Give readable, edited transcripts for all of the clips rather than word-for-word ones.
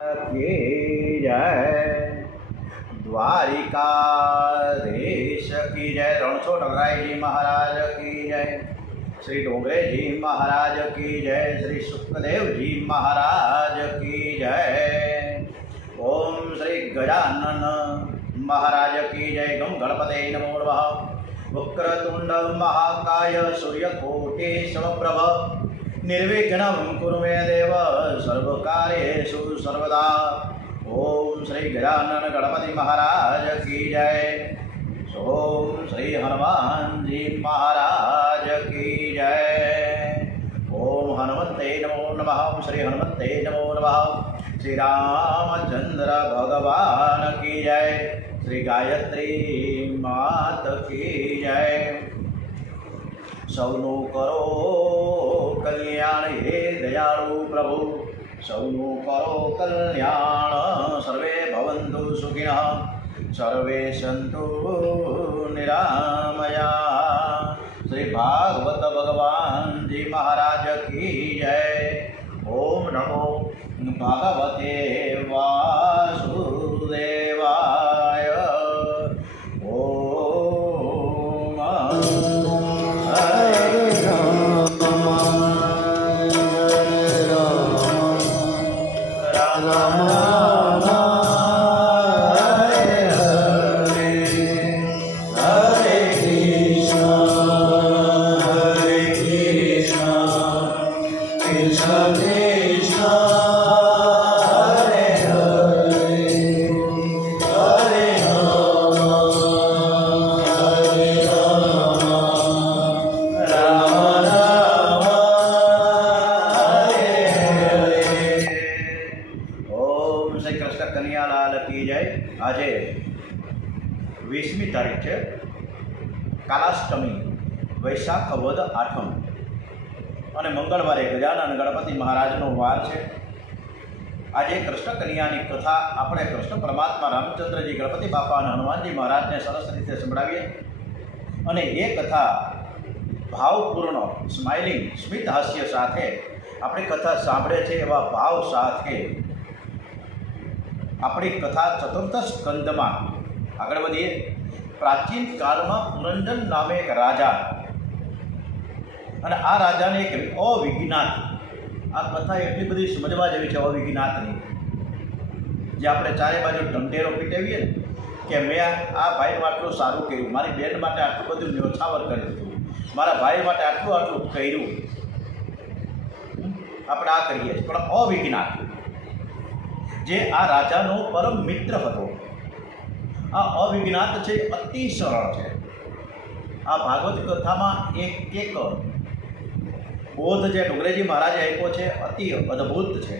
की जय द्वारिकाधीश की जय रणछोड़ डगराई जी महाराज की जय श्री डोंगरे जी महाराज की जय श्री सुखदेव जी महाराज की जय ओम श्री गजानन महाराज की जय गम गणपते नमो नमः वक्रतुंड महाकाय सूर्यकोटि समप्रभ निर्विघ्नं कुरु मे देव सर्वकार्येषु सर्वदा ओम श्री गजानन गणपति महाराज की जय ओम श्री हनुमान जी महाराज की जय ओम हनुमते नमो नमः श्री हनुमते नमो नमः श्री रामचंद्र भगवान की जय श्री गायत्री मात की जय सौनु करो कल्याण हे दयालु प्रभु सौनु करो कल्याण सर्वे भवन्तु सुखिनः सर्वे सन्तु निरामया श्री भागवत भगवान जी महाराज की जय ओम नमो भगवते वासुदेवाय ओम આજે 20મી તારીખ છે કાલાષ્ટમી વૈશાખ વદ આઠમ અને મંગળવારે ગજાનન ગણપતિ મહારાજનો વાર છે। આજે કૃષ્ણ કન્યાની કથા આપણે કૃષ્ણ પરમાત્મા રામચંદ્રજી ગણપતિ બાપા અને હનુમાનજી મહારાજને સરસ રીતે સંભળાવીએ અને એ કથા ભાવપૂર્ણ સ્માઇલિંગ સ્મિત હાસ્ય સાથે આપણી કથા સાંભળે છે એવા ભાવ સાથે આપણી કથા ચતુર્થ સ્કંદમાં આગળ વધીએ। પ્રાચીન કાળમાં પુરંજન નામે એક રાજા અને આ રાજાને એક અવિજ્ઞાત આ કથા એટલી બધી સમજવા જેવી છે અવિજ્ઞાતની જે આપણે ચારે બાજુ ઢંઢેરો પીટેવીએ ને કે મેં આ ભાઈ આટલું સારું કર્યું મારી બેન માટે આટલું બધું ન્યોછાવર કરી દીધું મારા ભાઈ માટે આટલું કર્યું આપણે આ કરીએ છીએ પણ અવિજ્ઞાત જે આ રાજાનો પરમ મિત્ર હતો આ અવિજ્ઞાત છે અતિ સરળ છે। આ ભાગવત કથામાં એક બોધ જે ડુંગરેજી મહારાજે આપ્યો છે અતિ અદ્ભુત છે।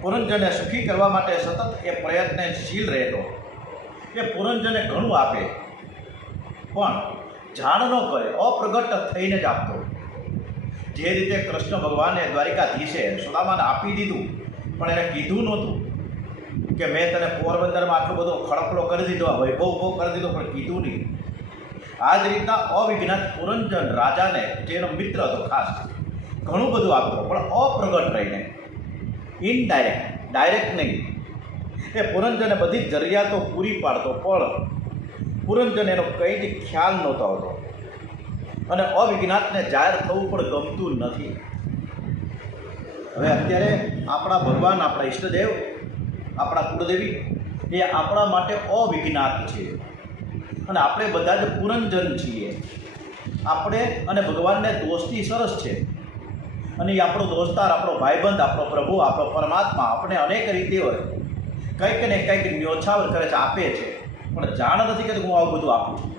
પુરંજનને સુખી કરવા માટે સતત એ પ્રયત્નશીલ રહેતો એ પુરંજનને ઘણું આપે પણ જાણ ન કરે અપ્રગટ થઈને જ આપતો। જે રીતે કૃષ્ણ ભગવાને દ્વારિકાધીશે સુદામાને આપી દીધું પણ એને કીધું નહોતું કે મેં તને પોરબંદરમાં આટલો બધો ખડકલો કરી દીધો વૈભવ ઉભો કરી દીધો પણ કીધું નહીં। આ જ રીતના અવિજ્ઞાત પુરંજન રાજાને જેનો મિત્ર હતો ખાસ ઘણું બધું આપતો પણ અપ્રગટ રહીને ઇનડાયરેક્ટ ડાયરેક્ટ નહીં એ પુરંજને બધી જરૂરિયાતો પૂરી પાડતો પણ પુરંજન એનો કંઈ જ ખ્યાલ નહોતો આવતો અને અવિજ્ઞાતને જાહેર થવું પણ ગમતું નથી। હવે અત્યારે આપણા ભગવાન આપણા ઈષ્ટદેવ આપણા કુળદેવી એ આપણા માટે અવિજ્ઞાત છે અને આપણે બધા જ પુરંજન છીએ। આપણે અને ભગવાનને દોસ્તી સરસ છે અને એ આપણો દોસ્તાર આપણો ભાઈબંધ આપણો પ્રભુ આપણો પરમાત્મા આપણે અનેક રીતે કંઈક ને કંઈક ન્યોછાવર કરે છે આપે છે પણ જાણ નથી કે હું આવું બધું આપું છું।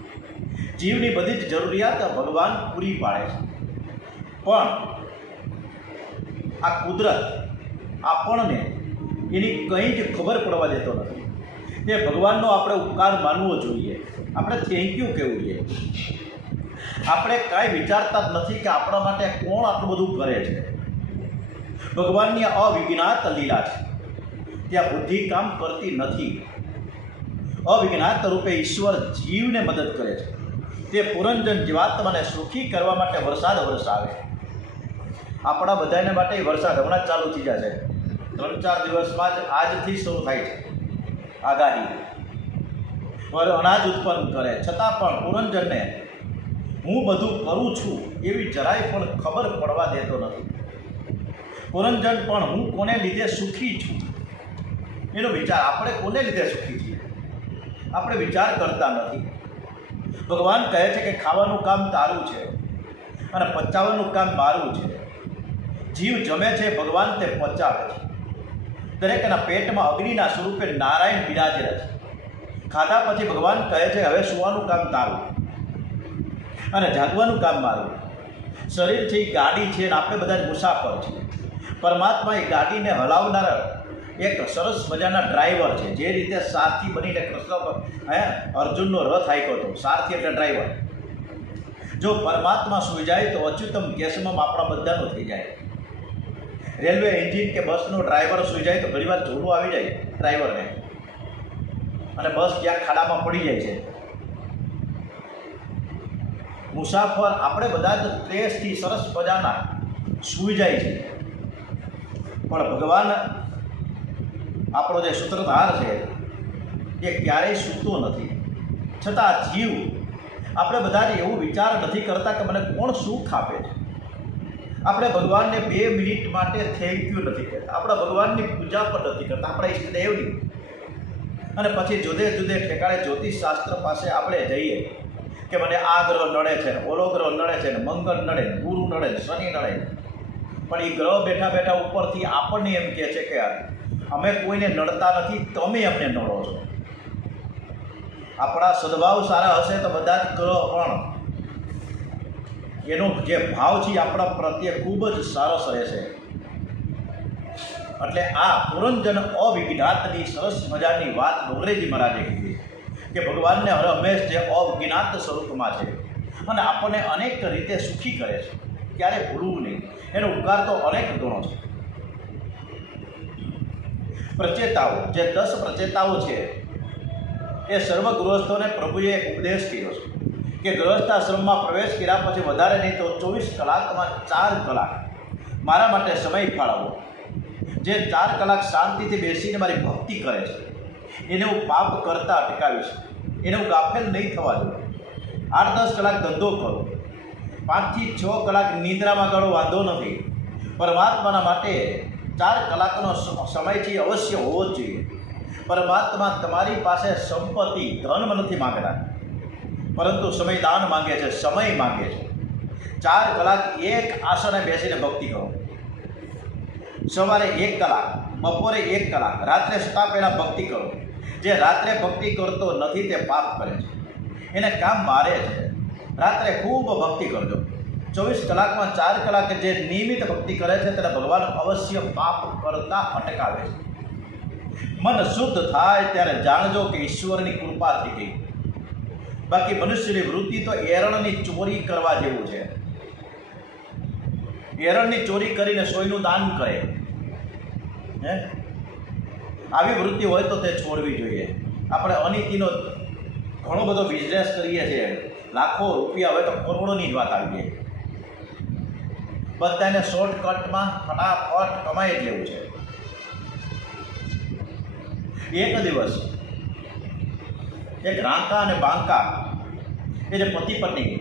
જીવની બધી જ જરૂરિયાત ભગવાન પૂરી પાડે છે પણ આ કુદરત આપણને એની કંઈ જ ખબર પડવા દેતો નથી। એ ભગવાનનો આપણે ઉપકાર માનવો જોઈએ આપણે થેન્ક યુ કહેવું જોઈએ। આપણે કાંઈ વિચારતા જ નથી કે આપણા માટે કોણ આટલું બધું કરે છે। ભગવાનની અવિજ્ઞાત લીલા છે ત્યાં બુદ્ધિ કામ કરતી નથી। અવિજ્ઞાત રૂપે ઈશ્વર જીવને મદદ કરે છે। તે પુરંજન જીવાત્માને સુખી કરવા માટે વરસાદ વરસાવે। આપણા બધાને માટે વરસાદ હમણાં જ ચાલુ થઈ જશે 3-4 દિવસમાં જ આજથી શરૂ થાય છે આગાહી. અનાજ ઉત્પન્ન કરે છતાં પણ પુરંજનને હું બધું કરું છું એવી જરાય પણ ખબર પડવા દેતો નથી. પુરંજન પણ હું કોને લીધે સુખી છું એનો વિચાર, આપણે કોને લીધે સુખી છીએ આપણે વિચાર કરતા નથી. ભગવાન કહે છે કે ખાવાનું કામ તારું છે અને પચાવવાનું કામ મારું છે. જીવ જમે છે, ભગવાન તે પચાવે છે. દરેકના પેટમાં અગ્નિના સ્વરૂપે નારાયણ બિરાજેલા છે. ખાધા પછી ભગવાન કહે છે હવે સુવાનું કામ તારું અને જાગવાનું કામ મારું. શરીર છે એ ગાડી છે અને આપણે બધા મુસાફર છીએ. પરમાત્મા એ ગાડીને હલાવનાર એક સરસ મજાના ડ્રાઈવર છે. જે રીતે સારથી બનીને કૃષ્ણ અર્જુનનો રથ હાંક્યો હતો, સારથી એટલે ડ્રાઈવર. જો પરમાત્મા સૂઈ જાય તો અચ્યુતમ કેશમમ આપણા બધાનું થઈ જાય. રેલવે એન્જિન કે બસનો ડ્રાઈવર સૂઈ જાય તો ઘણીવાર જોડું આવી જાય ડ્રાઈવરને અને બસ ક્યાંક ખાડામાં પડી જાય છે. મુસાફર આપણે બધા જ ટ્રેસથી સરસ મજાના સૂઈ જાય છે, પણ ભગવાન આપણો જે સૂત્રધાર છે એ ક્યારેય સૂતો નથી. છતાં જીવ આપણે બધાને એવું વિચાર નથી કરતા કે મને કોણ સુખ આપે છે. આપણે ભગવાનને 2 મિનિટ માટે થેન્ક યુ નથી કહેતા, આપણા ભગવાનની પૂજા પણ નથી કરતા, આપણા ઈષ્ટદેવની. અને પછી જુદે જુદે ઠેકાણે જ્યોતિષ શાસ્ત્ર પાસે આપણે જઈએ કે મને આ ગ્રહ નડે છે, ઓલો ગ્રહ નડે છે, મંગળ નડે, ગુરુ નડે, શનિ નડે. પણ એ ગ્રહ બેઠા બેઠા ઉપરથી આપણને એમ કહે છે કે અમે કોઈને નડતા નથી, તમે અમને નડો છો. આપણા સદભાવ સારા હશે તો બધા જ ગ્રહ પણ એનો જે ભાવ છે આપણા પ્રત્યે ખૂબ જ સરસ રહેશે. એટલે આ પુરંજન અવિજ્ઞાતની સરસ મજાની વાત ડોંગરેજી મહારાજે કીધી કે ભગવાનને હર હંમેશ જે અવિજ્ઞાત સ્વરૂપમાં છે અને આપણને અનેક રીતે સુખી કરે છે, ક્યારે ભૂલવું નહીં. એનો ઉપકાર તો અનેક ગણો છે. પ્રચેતાઓ, જે 10 પ્રચેતાઓ છે એ સર્વ ગૃહસ્થોને પ્રભુએ એક ઉપદેશ કર્યો છે કે ગૃહસ્થાશ્રમમાં પ્રવેશ કર્યા પછી વધારે નહીં તો 24 કલાકમાં 4 કલાક મારા માટે સમય ફાળવો. જે 4 કલાક શાંતિથી બેસીને મારી ભક્તિ કરે છે એને હું પાપ કરતા અટકાવીશ, એને હું ગાફેલ નહીં થવા દઉં. 8-10 કલાક ધંધો કરો, 5 થી 6 કલાક નિદ્રામાં ગાળો, વાંધો નથી. પરમાત્માના માટે 4 કલાકનો સમય છે અવશ્ય હોવો જ જોઈએ. પરમાત્મા તમારી પાસે સંપત્તિ ધન નથી માંગતા, પરંતુ સમય દાન માંગે છે, સમય માંગે છે. 4 કલાક એક આસને બેસીને ભક્તિ કરો. સવારે 1 કલાક, બપોરે 1 કલાક, રાત્રે સૂતા પહેલાં ભક્તિ કરો. જે રાત્રે ભક્તિ કરતો નથી તે પાપ કરે છે, એને કામ મારે છે. રાત્રે ખૂબ ભક્તિ કરજો. 24 કલાકમાં 4 કલાક જે નિયમિત ભક્તિ કરે છે તેને ભગવાન અવશ્ય પાપ કરતા અટકાવે છે. મન શુદ્ધ થાય ત્યારે જાણજો કે ઈશ્વરની કૃપા થઈ ગઈ. બાકી મનુષ્યની વૃત્તિ તો એરણની ચોરી કરવા જેવું છે. એરણની ચોરી કરીને સોયનું દાન કરે, હે આવી વૃત્તિ હોય તો તે છોડવી જોઈએ. આપણે અનીતિનો ઘણો બધો બિઝનેસ કરીએ છીએ, લાખો રૂપિયા હોય તો કરોડોની જ વાત આવી જાય. બધાને શોર્ટકટમાં ફટાફટ કમાઈ જ લેવું છે. એક દિવસ એક રાંકા અને બાંકા એ જે પતિ પત્ની,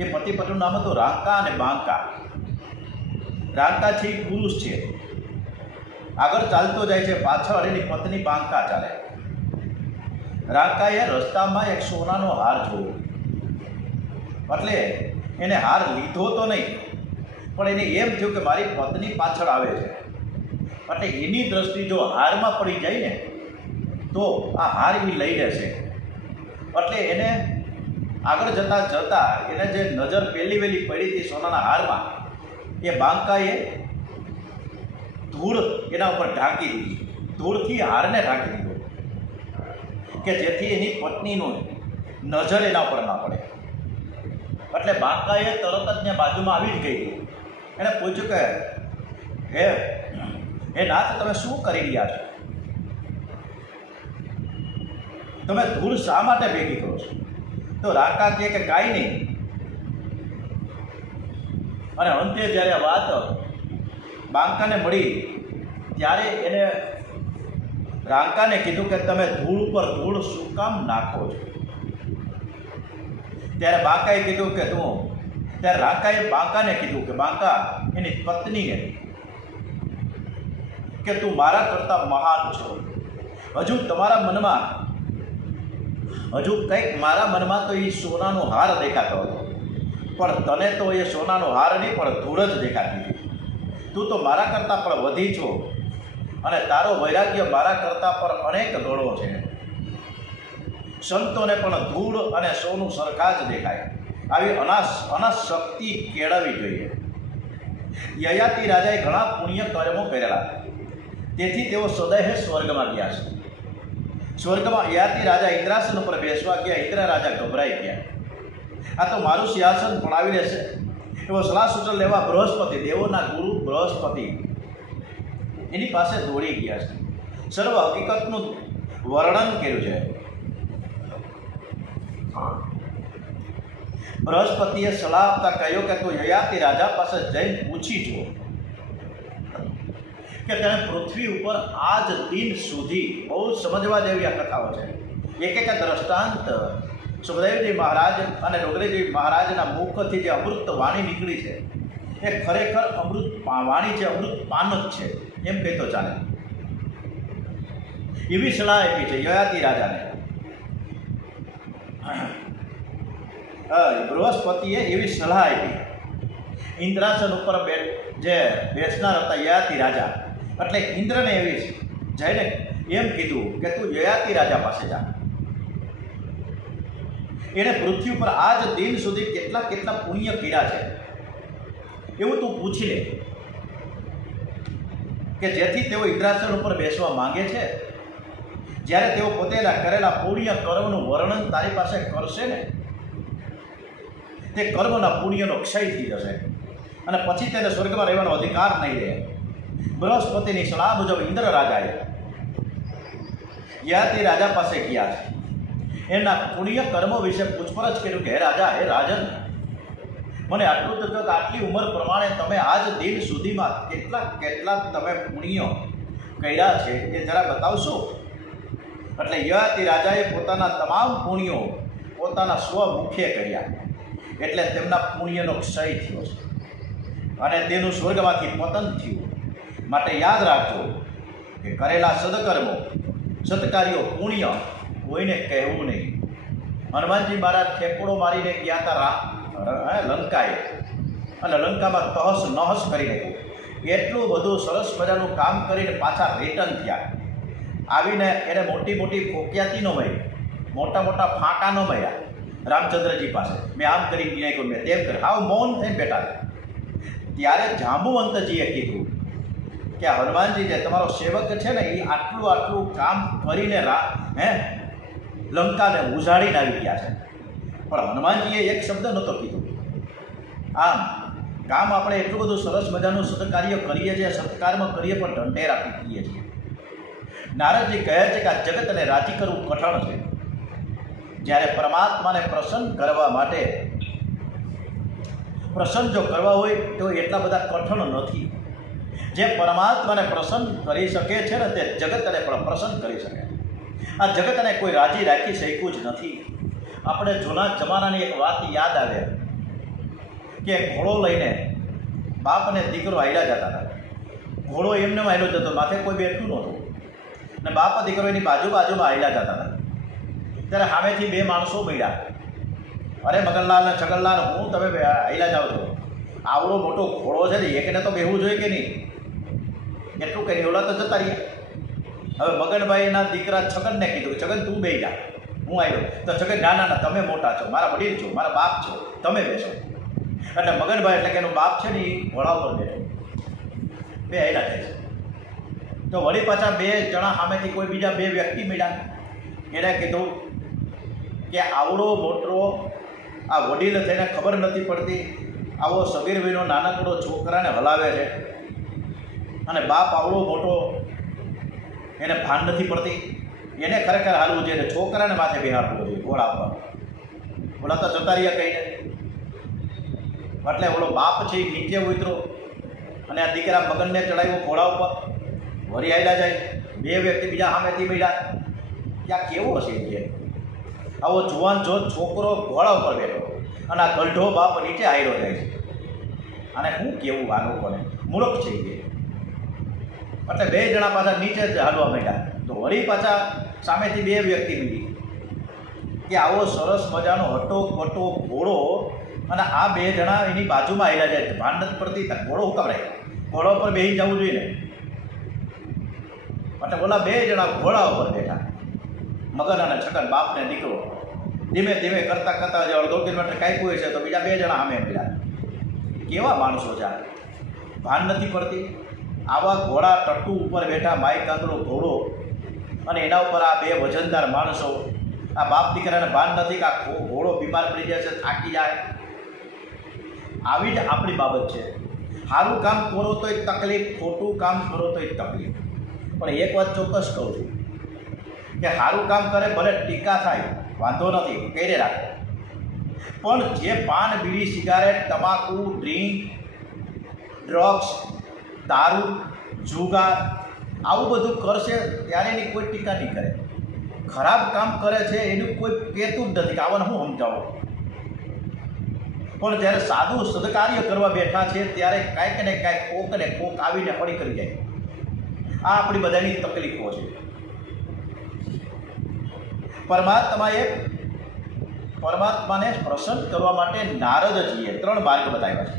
એ પતિ પત્નીનું નામ હતું રાંકા અને બાંકા. રાંકા છે એ પુરુષ છે, આગળ ચાલતો જાય છે, પાછળ એની પત્ની બાંકા ચાલે. રાંકાએ રસ્તામાં એક સોનાનો હાર જોયો, એટલે એને હાર લીધો તો નહીં, પણ એને એમ થયું કે મારી પત્ની પાછળ આવે છે, એટલે એની દ્રષ્ટિ જો હારમાં પડી જાય ને તો આ હાર એ લઈ લેશે. એટલે એને આગળ જતાં જતાં એને જે નજર પહેલી વહેલી પડી હતી સોનાના હારમાં, એ બાંકાએ ધૂળ એના ઉપર ઢાંકી દીધી, ધૂળથી હારને ઢાંકી દીધો કે જેથી એની પત્નીનો નજર એના ઉપર ના પડે. એટલે બાંકાએ તરત જ ને બાજુમાં આવી જ ગઈ. એણે પૂછ્યું કે હે નાથ, તમે શું કરી રહ્યા છો? તમે ધૂળ શા માટે ભેગી કરો છો? તો રાંકા કહે કે કાંઈ નહીં. અને અંતે જ્યારે વાત બાંકાને મળી ત્યારે એને રાંકાને કીધું કે તમે ધૂળ ઉપર ધૂળ શું કામ નાખો છો? ત્યારે બાંકાએ કીધું કે ત્યારે રાંકાએ બાંકાને કીધું કે બાંકા એની પત્નીને કે તું મારા કરતાં મહાન છો. હજુ તમારા મનમાં કંઈક મારા મનમાં તો એ સોનાનો હાર દેખાતો હતો, પણ તને તો એ સોનાનો હાર નહીં પણ ધૂળ જ દેખાતી હતી. તું તો મારા કરતાં પણ વધી છો અને તારો વૈરાગ્ય મારા કરતાં પણ અનેક ગણો છે. સંતોને પણ ધૂળ અને સોનું સરખા જ દેખાય. આવી અનાશક્તિ કેળવવી જોઈએ. યયાતિ રાજાએ ઘણા પુણ્ય કર્મો કરેલા, તેથી તેઓ સદૈવ સ્વર્ગમાં ગયા છે. સ્વર્ગમાં યયાતિ રાજા ઇન્દ્રાસન ઉપર બેસવા ગયા. ઇન્દ્ર રાજા ગભરાઈ ગયા. આ તો મારું સિંહાસન પડાવી લેશે એવો સલાહ સૂચન લેવા બૃહસ્પતિ, દેવોના ગુરુ બૃહસ્પતિ એની પાસે દોડી ગયા છે. સર્વ હકીકતનું વર્ણન કર્યું છે. બૃહસ્પતિએ સલાહ આપતા કહ્યું કે તું યયાતિ રાજા પાસે જઈને પૂછી જો કે તેણે પૃથ્વી ઉપર આજ દિન સુધી, બહુ સમજવા જેવી આ કથાઓ છે, એક દ્રષ્ટાંત સુખદેવજી મહારાજ અને ડોગરીજી મહારાજના મુખથી જે અમૃત વાણી નીકળી છે એ ખરેખર અમૃત વાણી છે, અમૃત પાન જ છે એમ કહી તો ચાલે. એવી સલાહ આપી છે યયાતિ રાજાને. બૃહસ્પતિએ એવી સલાહ આપી. ઇન્દ્રાસન ઉપર જે બેસનાર હતા યયાતિ રાજા, એટલે ઇન્દ્રને એવી જઈને એમ કીધું કે તું યયાતિ રાજા પાસે જા. એણે પૃથ્વી ઉપર આજ દિન સુધી કેટલા પુણ્ય કર્યા છે એવું તું પૂછી લે, કે જેથી તેઓ ઇન્દ્રાસન ઉપર બેસવા માંગે છે. જ્યારે તેઓ પોતેના કરેલા પુણ્ય કર્મનું વર્ણન તારી પાસે કરશે ને, તે કર્મના પુણ્યનો ક્ષય થઈ જશે અને પછી તેને સ્વર્ગમાં રહેવાનો અધિકાર નહીં રહે. બૃહસ્પતિની સલાહ મુજબ ઇન્દ્ર રાજાએ યયાતિ રાજા પાસે ગયા છે. એના પુણ્ય કર્મો વિશે પૂછપરછ કર્યું કે હે રાજા, હે રાજન, મને આટલું તો કહો કે આટલી ઉંમર પ્રમાણે તમે આજ દિન સુધીમાં કેટલા તમે પુણ્યો કર્યા છે એ જરા બતાવશો? એટલે યયાતિ રાજાએ પોતાના તમામ પુણ્યો પોતાના સ્વમુખે કર્યા, એટલે તેમના પુણ્યનો ક્ષય થયો છે અને તેનું સ્વર્ગમાંથી પતન થયું. માટે યાદ રાખજો કે કરેલા સદકર્મો, સત્કાર્યો, પુણ્ય કોઈને કહેવું નહીં. હનુમાનજી મહારાજ ઠેકોડો મારીને ગયા હતા લંકાએ અને લંકામાં તહસ નહસ કરી નાખ્યું. એટલું બધું સરસ મજાનું કામ કરીને પાછા રિટર્ન થયા. આવીને એને મોટી ફોકિયાતી ન મળી, મોટા ફાંકા ન મળ્યા રામચંદ્રજી પાસે. મેં આમ કરી નાખ્યું, મેં તેમ કર્યું, હાવ મૌન થઈને બેઠા. ત્યારે જાંબુવંતજીએ કીધું કે હનુમાનજી જે તમારો સેવક છે ને એ આટલું કામ કરીને લંકાને ઉજાડીને આવી ગયા છે, પણ હનુમાનજીએ એક શબ્દ નહોતો કીધો. આમ કામ આપણે એટલું બધું સરસ મજાનું સત્કાર્ય કરીએ છીએ, સત્કારમાં કરીએ પણ ઢંઢેરા પીટીએ છીએ. નારદજી કહે છે કે આ જગતને રાજી કરવું કઠણ છે. જ્યારે પરમાત્માને પ્રસન્ન કરવા માટે પ્રસન્ન જો કરવા હોય તો એટલા બધા કઠણ નથી. જે પરમાત્માને પ્રસન્ન કરી શકે છે ને તે જગતને પણ પ્રસન્ન કરી શકે. આ જગતને કોઈ રાજી રાખી શક્યું જ નથી. આપણે જૂના જમાનાની એક વાત યાદ આવે કે ઘોડો લઈને બાપ અને દીકરો હાલ્યા જતા હતા. ઘોડો એમને હાલ્યો જતો, માથે કોઈ બેઠું નહોતું ને બાપ દીકરો એની બાજુમાં હાલ્યા જતા હતા. ત્યારે સામેથી બે માણસો મળ્યા. અરે મગનલાલ ને છગનલાલ, હું તમે હાલ્યા જાઓ છો, આવડો મોટો ઘોડો છે ને એકને તો બેહવું જોઈએ કે નહીં? એટલું કરી ઓલા તો જતા રહ્યા. હવે મગનભાઈના દીકરા છગનને કીધું, છગન તું બેસી જા, હું આવ્યો. તો છગન ના તમે મોટા છો, મારા વડીલ છો, મારા બાપ છો, તમે બેસો. એટલે મગનભાઈ એટલે કે એનો બાપ છે ને એ ઘોડા ઉપર બેઠો. બે હાલ્યા થાય છે. તો વળી પાછા બે જણા સામેથી કોઈ બીજા બે વ્યક્તિ મળ્યા. એણે કીધું કે આવડો મોટો આ વડીલ થઈને ખબર નથી પડતી, આવો સગીર ભાઈનો નાનકડો છોકરાને હલાવે છે અને બાપ આવડો મોટો એને ભાન નથી પડતી. એને ખરેખર હાલવું જોઈએ, છોકરાને માથે બેહાડવું જોઈએ ઘોડા પર. ઓલા તો જતા રહ્યા કહીને. એટલે ઓલો બાપ છે એ નીચે ઉતરો અને આ દીકરા મગનને ચડાવ્યો ઘોડા ઉપર વળી આવેલા જાય, બે વ્યક્તિ બીજા સામેથી મળ્યા, ત્યાં કેવો હશે કે આવો જુવાન જો છોકરો ઘોડા ઉપર બેઠો અને આ ગલઢો બાપ નીચે આવેલો જાય છે, અને શું કેવું આ લોકોને, મૂર્ખ છે કે. એટલે બે જણા પાછા નીચે જ હાલવા માંડ્યા, તો વળી પાછા સામેથી બે વ્યક્તિ મળી કે આવો સરસ મજાનો હટો કટો ઘોડો, અને આ બે જણા એની બાજુમાં આવેલા જાય, ભાન નથી પડતી ઘોડો હુકવરાય, ઘોડા ઉપર બેસી જવું જોઈએ ને. એટલે ઓલા બે જણા ઘોડા ઉપર બેઠા, મગન અને છગન બાપ ને દીકરો, ધીમે ધીમે કરતા કરતા જે અડધો કિલોમીટર કાપ્યું હોય છે તો બીજા બે જણા સામે મળ્યા. કેવા માણસો છે, ભાન નથી પડતી. આવા ઘોડા ટટ્ટુ ઉપર બેઠા, માય કાંદડો ઘોડો, અને એના ઉપર આ બે વજનદાર માણસો, આ બાપ દીકરાને ભાન નથી કે આ ઘોડો બીમાર પડી જાય છે, થાકી જાય. આવી જ આપણી બાબત છે. સારું કામ કરો તોય તકલીફ, ખોટું કામ કરો તોય તકલીફ. પણ એક વાત ચોક્કસ કહું છું કે સારું કામ કરે ભલે ટીકા થાય, વાંધો નથી, કરી રાખો. પણ જે પાન, બીડી, સિગારેટ, તમાકુ, ડ્રિંક, ડ્રગ્સ, દારૂ, જુગાર આવું બધું કરશે ત્યારે એની કોઈ ટીકા નહીં કરે. ખરાબ કામ કરે છે એનું કોઈ કહેતું જ નથી કે આવાને હું સમજાવો. પણ જ્યારે સાદું સદકાર્ય કરવા બેઠા છે ત્યારે કાંઈક ને કાંઈક કોક ને કોક આવીને પડી કરી જાય. આ આપણી બધાની તકલીફો છે. પરમાત્માને પ્રસન્ન કરવા માટે નારદજીએ 3 માર્ગ બતાવ્યા છે.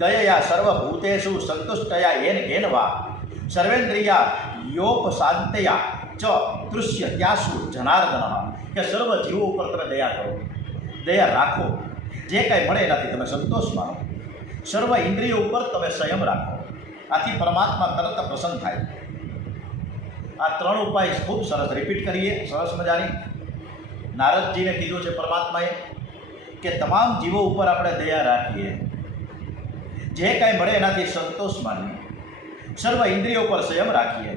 દયયા સર્વભૂતેષુ સંતુષ્ટયા એન ઘેનવા સર્વેન્દ્રિયા યોપશાંતયા ચ તૃષ્ય ત્યાસુ જનાર્દન. કે સર્વ જીવો ઉપર તમે દયા કરો, દયા રાખો, જે કાંઈ મળે એનાથી તમે સંતોષ માનો, સર્વ ઇન્દ્રિયો ઉપર તમે સંયમ રાખો. આથી પરમાત્મા તરત પ્રસન્ન થાય. આ 3 ઉપાય ખૂબ સરસ રિપીટ કરીએ, સરસ મજાની. નારદજીને કીધું છે પરમાત્માએ કે તમામ જીવો ઉપર આપણે દયા રાખીએ, જે કાંઈ મળે એનાથી સંતોષ માનીએ, સર્વ ઇન્દ્રિયો પર સંયમ રાખીએ.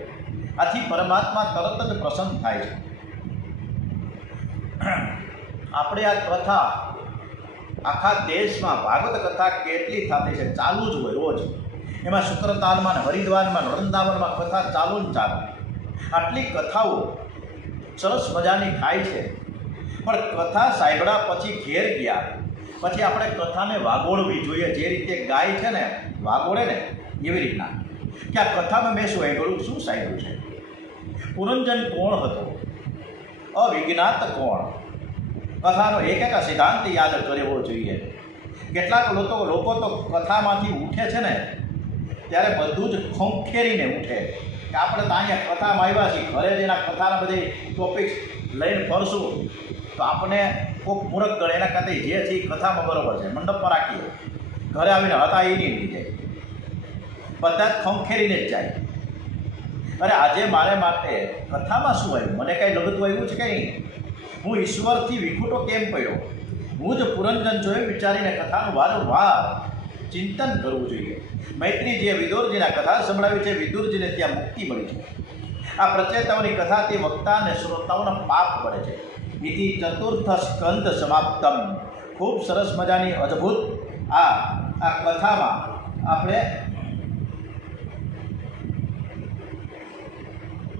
આથી પરમાત્મા તરત જ પ્રસન્ન થાય છે. આપણે આ કથા આખા દેશમાં ભાગવત કથા કેટલી થતી છે, ચાલુ જ હોય રોજ. એમાં શુક્રતાલમાં, હરિદ્વારમાં, વૃંદાવનમાં કથા ચાલુ જ ચાલુ. આટલી કથાઓ સરસ મજાની થાય છે. પણ કથા સાંભળ્યા પછી ઘેર ગયા પછી આપણે કથાને વાગોળવી જોઈએ. જે રીતે ગાય છે ને વાગોળે ને એવી રીતના કે આ કથામાં મેં શું સાંભળ્યું, શું સાંભળ્યું છે, પુરંજન કોણ હતો, અવિજ્ઞાત કોણ. કથાનો એક એક સિદ્ધાંત યાદ કરવો જોઈએ. કેટલાક લોકો તો કથામાંથી ઉઠે છે ને ત્યારે બધું જ ખંખેરીને ઉઠે કે આપણે તો અહીંયા કથામાં આવ્યા છીએ, ઘરે જઈને કથાના બધી ટોપિક્સ લઈને ફરશું તો આપણે કોઈક મૂર્ખ ગણે. એના કરતાં જે છે એ કથામાં બરાબર છે, મંડપમાં રાખીએ, ઘરે આવીને હતા એ નહીં જાય, બધા જ ખંખેરીને જ જાય. અરે આજે મારે માટે કથામાં શું આવ્યું, મને કાંઈ લગતું આવ્યું છે કંઈ? હું ઈશ્વરથી વિખૂટો કેમ પડ્યો? હું જ પુરંજન જોયું વિચારીને કથાનું વારંવાર ચિંતન કરવું જોઈએ. મૈત્રીજીએ વિદુરજીના કથા સંભળાવી છે, વિદુરજીને ત્યાં મુક્તિ મળી છે. આ પ્રચેતાઓની કથાથી વક્તા અને શ્રોતાઓના પાપ પડે છે. ઇતિ ચતુર્થ સ્કંદ સમાપ્તમ. ખૂબ સરસ મજાની અદ્ભુત આ કથામાં આપણે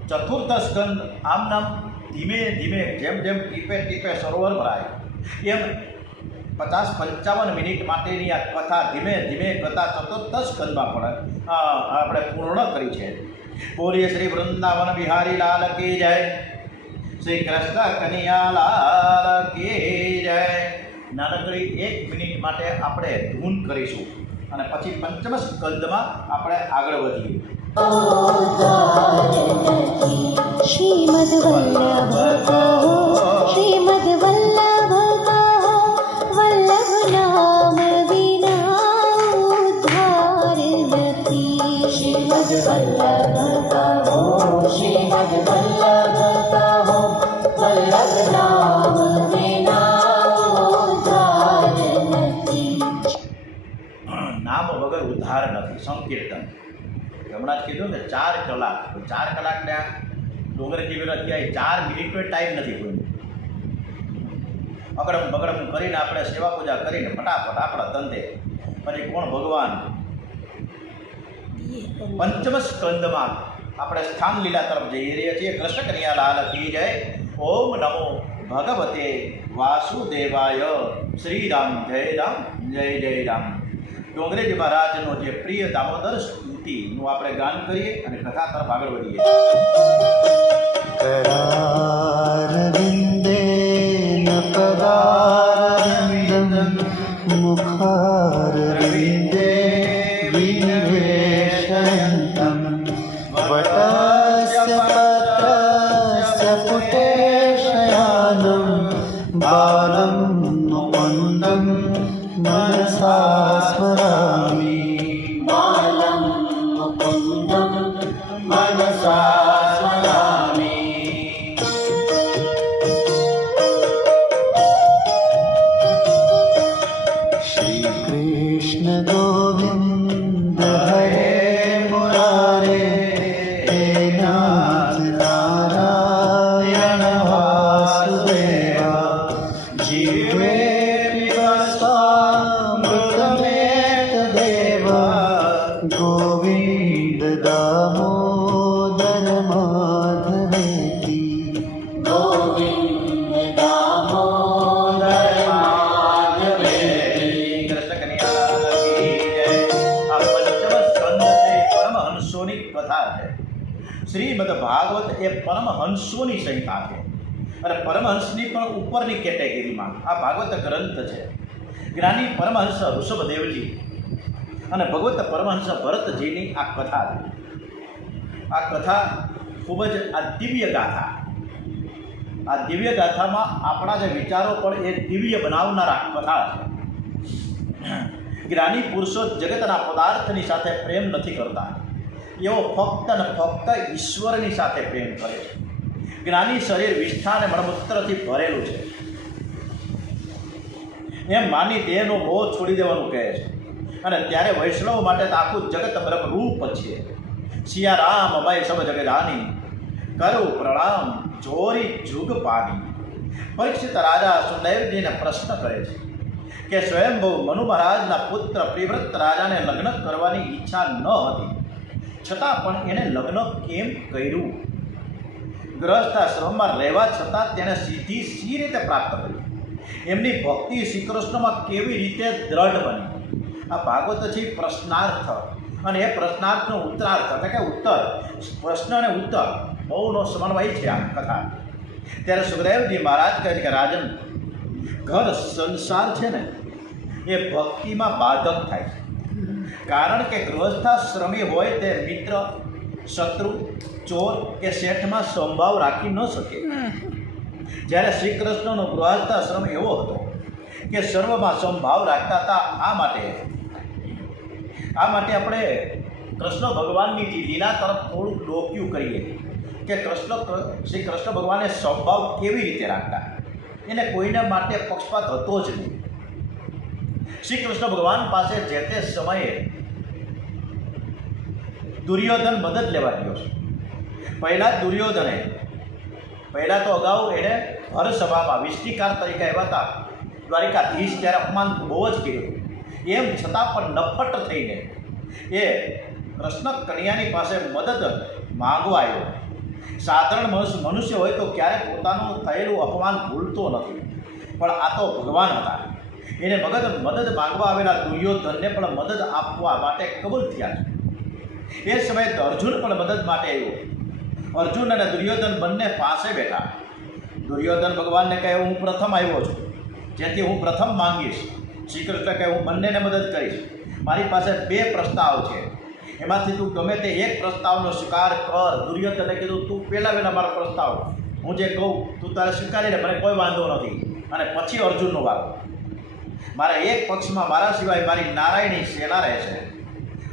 ચતુર્થ સ્કંદ આમ નામ ધીમે ધીમે જેમ જેમ ટીપે ટીપે સરોવર ભરાય એમ 50-55 મિનિટ માટેની આ કથા ધીમે ધીમે કથા ચતુર્થ સ્કંદમાં પણ આપણે પૂર્ણ કરી છે. બોલીએ શ્રી વૃંદાવન બિહારી લાલ કી જય, શ્રી કૃષ્ણ કનૈયા લાલ કી જય. નાનકડી 1 મિનિટ માટે આપણે ધૂન કરીશું અને પછી પંચમ સ્કંદમાં આપણે આગળ વધીએ. श्रीमद् वल्लभ श्रीमद् वल्लभ वल्लभ नाम बिना उद्धार गति. श्रीमद् वल्लभ कहो श्रीमद् वल्लभ कहो वल्लभ नाम बिना उद्धार गति. નામ વગર ઉદ્ધાર નથી. સંકીર્તન હમણાં જ કીધું ને 4 કલાક, 4 કલાકને ડોંગરજી વિરોધ ક્યાંય 4 મિનિટનો ટાઈમ નથી કોઈ. અગડમ બગડમ કરીને આપણે સેવા પૂજા કરીને ફટાફટ આપણા ધંધે પછી કોણ ભગવાન. પંચમ સ્કંદમાં આપણે સ્થાન લીલા તરફ જઈ રહ્યા છીએ. કૃષ્ણ કનૈયા લાલ કી જય. ઓમ નમો ભગવતે વાસુદેવાય. શ્રી રામ જય રામ જય જય રામ. ડોંગરેજી મહારાજનો જે પ્રિય દામોદર સ્તુતિનું આપણે ગાન કરીએ અને કથા તરફ આગળ વધીએ. करारविन्देन पदारविन्दं मुखारविन्दे विनिवेशयन्तं वटस्य पत्रस्य पुटे शयानं बालं मुकुन्दं मनसा स्मरामि. बालं मुकुन्दं मनसा स्मरामि. श्रीकृष्ण गोविन्द हरे मुरारे हे नाथ नारायण वासुदेवा. जीवे पिबस्वामृतमेतदेव गोविन्द दामोदर माधवेति. गोविन्द दामोदर माधवेति. કૃષ્ણ કનૈયા લાલ કી જય. આ પંચમ સ્કંદ છે પરમહંસોની કથા છે. શ્રીમદ ભાગવત એ પરમહંસોની સંહિતા છે અને પરમહંસની પણ ઉપરની કેટેગરીમાં આ ભાગવત ગ્રંથ છે. જ્ઞાની પરમહંસ ઋષભદેવજી અને ભગવત પરમહંસ ભરતજીની આ કથા છે. આ કથા ખૂબ જ આ દિવ્ય ગાથા, આ દિવ્ય ગાથામાં આપણા જે વિચારો પણ એ દિવ્ય બનાવનારા કથા છે. જ્ઞાની પુરુષો જગતના પદાર્થની સાથે પ્રેમ નથી કરતા, એવો ફક્ત અને ફક્ત ઈશ્વરની સાથે પ્રેમ કરે છે. જ્ઞાની શરીર વિષ્ઠા અને મળમૂત્રથી ભરેલું છે એમ માની દેહનો મોહ છોડી દેવાનું કહે છે. અને ત્યારે વૈષ્ણવ માટે તો આખું જગત બ્રહ્મરૂપ છે. સિયા રામ અમય સબ જગ જાની, કરું પ્રણામ જોરી જુગ પાની. પરીક્ષિત રાજા સુદેવજીને પ્રશ્ન કરે છે કે સ્વયંભૂ મનુ મહારાજના પુત્ર પ્રિવ્રત રાજાને લગ્ન કરવાની ઈચ્છા ન હતી, છતાં પણ એણે લગ્ન કેમ કર્યું? ગૃહસ્થાશ્રમમાં રહેવા છતાં તેણે સિદ્ધિ સી રીતે પ્રાપ્ત કરી? એમની ભક્તિ શ્રી કૃષ્ણમાં કેવી રીતે દ્રઢ બની? આ ભાગવત છે પ્રશ્નાર્થ, અને એ પ્રશ્નાર્થનો ઉત્તરાર્થ એટલે કે ઉત્તર. પ્રશ્ન અને ઉત્તર બહુનો સમન્વય છે આ કથા. ત્યારે સુખદેવજી મહારાજ કહે છે કે રાજન, ઘર સંસાર છે ને એ ભક્તિમાં બાધક થાય છે. કારણ કે ગૃહસ્થાશ્રમી હોય તે મિત્ર, શત્રુ, ચોર કે શેઠમાં સંભાવ રાખી ન શકે. જ્યારે શ્રી કૃષ્ણનો ગૃહસ્થાશ્રમ એવો હતો કે સર્વમાં સંભાવ રાખતા હતા. આ માટે આપણે કૃષ્ણ ભગવાનની લીલા તરફ થોડુંક ડોક્યું કરીએ કે શ્રી કૃષ્ણ ભગવાને સંભાવ કેવી રીતે રાખતા. એને કોઈને માટે પક્ષપાત હતો જ નહીં. શ્રી કૃષ્ણ ભગવાન પાસે જે તે સમયે દુર્યોધન મદદ લેવા ગયો છે. પહેલાં તો અગાઉ એણે હરસભામાં વિષ્ટિકાર તરીકે આવ્યા હતા દ્વારિકાધીશ, ત્યારે અપમાન બહુ જ કર્યું. એમ છતાં પણ નફટ થઈને એ કૃષ્ણ કનૈયાની પાસે મદદ માંગવા આવ્યો. સાધારણ મનુષ્ય હોય તો ક્યારેક પોતાનું થયેલું અપમાન ભૂલતો નથી, પણ આ તો ભગવાન હતા. એને મદદ માંગવા આવેલા દુર્યોધનને પણ મદદ આપવા માટે કબૂલ થયા છે. એ સમયે અર્જુન પણ મદદ માટે આવ્યો. અર્જુન અને દુર્યોધન બંને પાસે બેઠા. દુર્યોધન ભગવાનને કહે હું પ્રથમ આવ્યો છું, જેથી હું પ્રથમ માંગીશ. શ્રી કૃષ્ણ કહે હું બંનેને મદદ કરીશ. મારી પાસે 2 પ્રસ્તાવ છે, એમાંથી તું ગમે તે એક પ્રસ્તાવનો સ્વીકાર કર. દુર્યોધને કીધું તું વહેલા મારો પ્રસ્તાવ, હું જે કહું તું તારે સ્વીકારી લે, મને કોઈ વાંધો નથી. અને પછી અર્જુનનો વારો. મારા એક પક્ષમાં મારા સિવાય મારી નારાયણી સેના રહે છે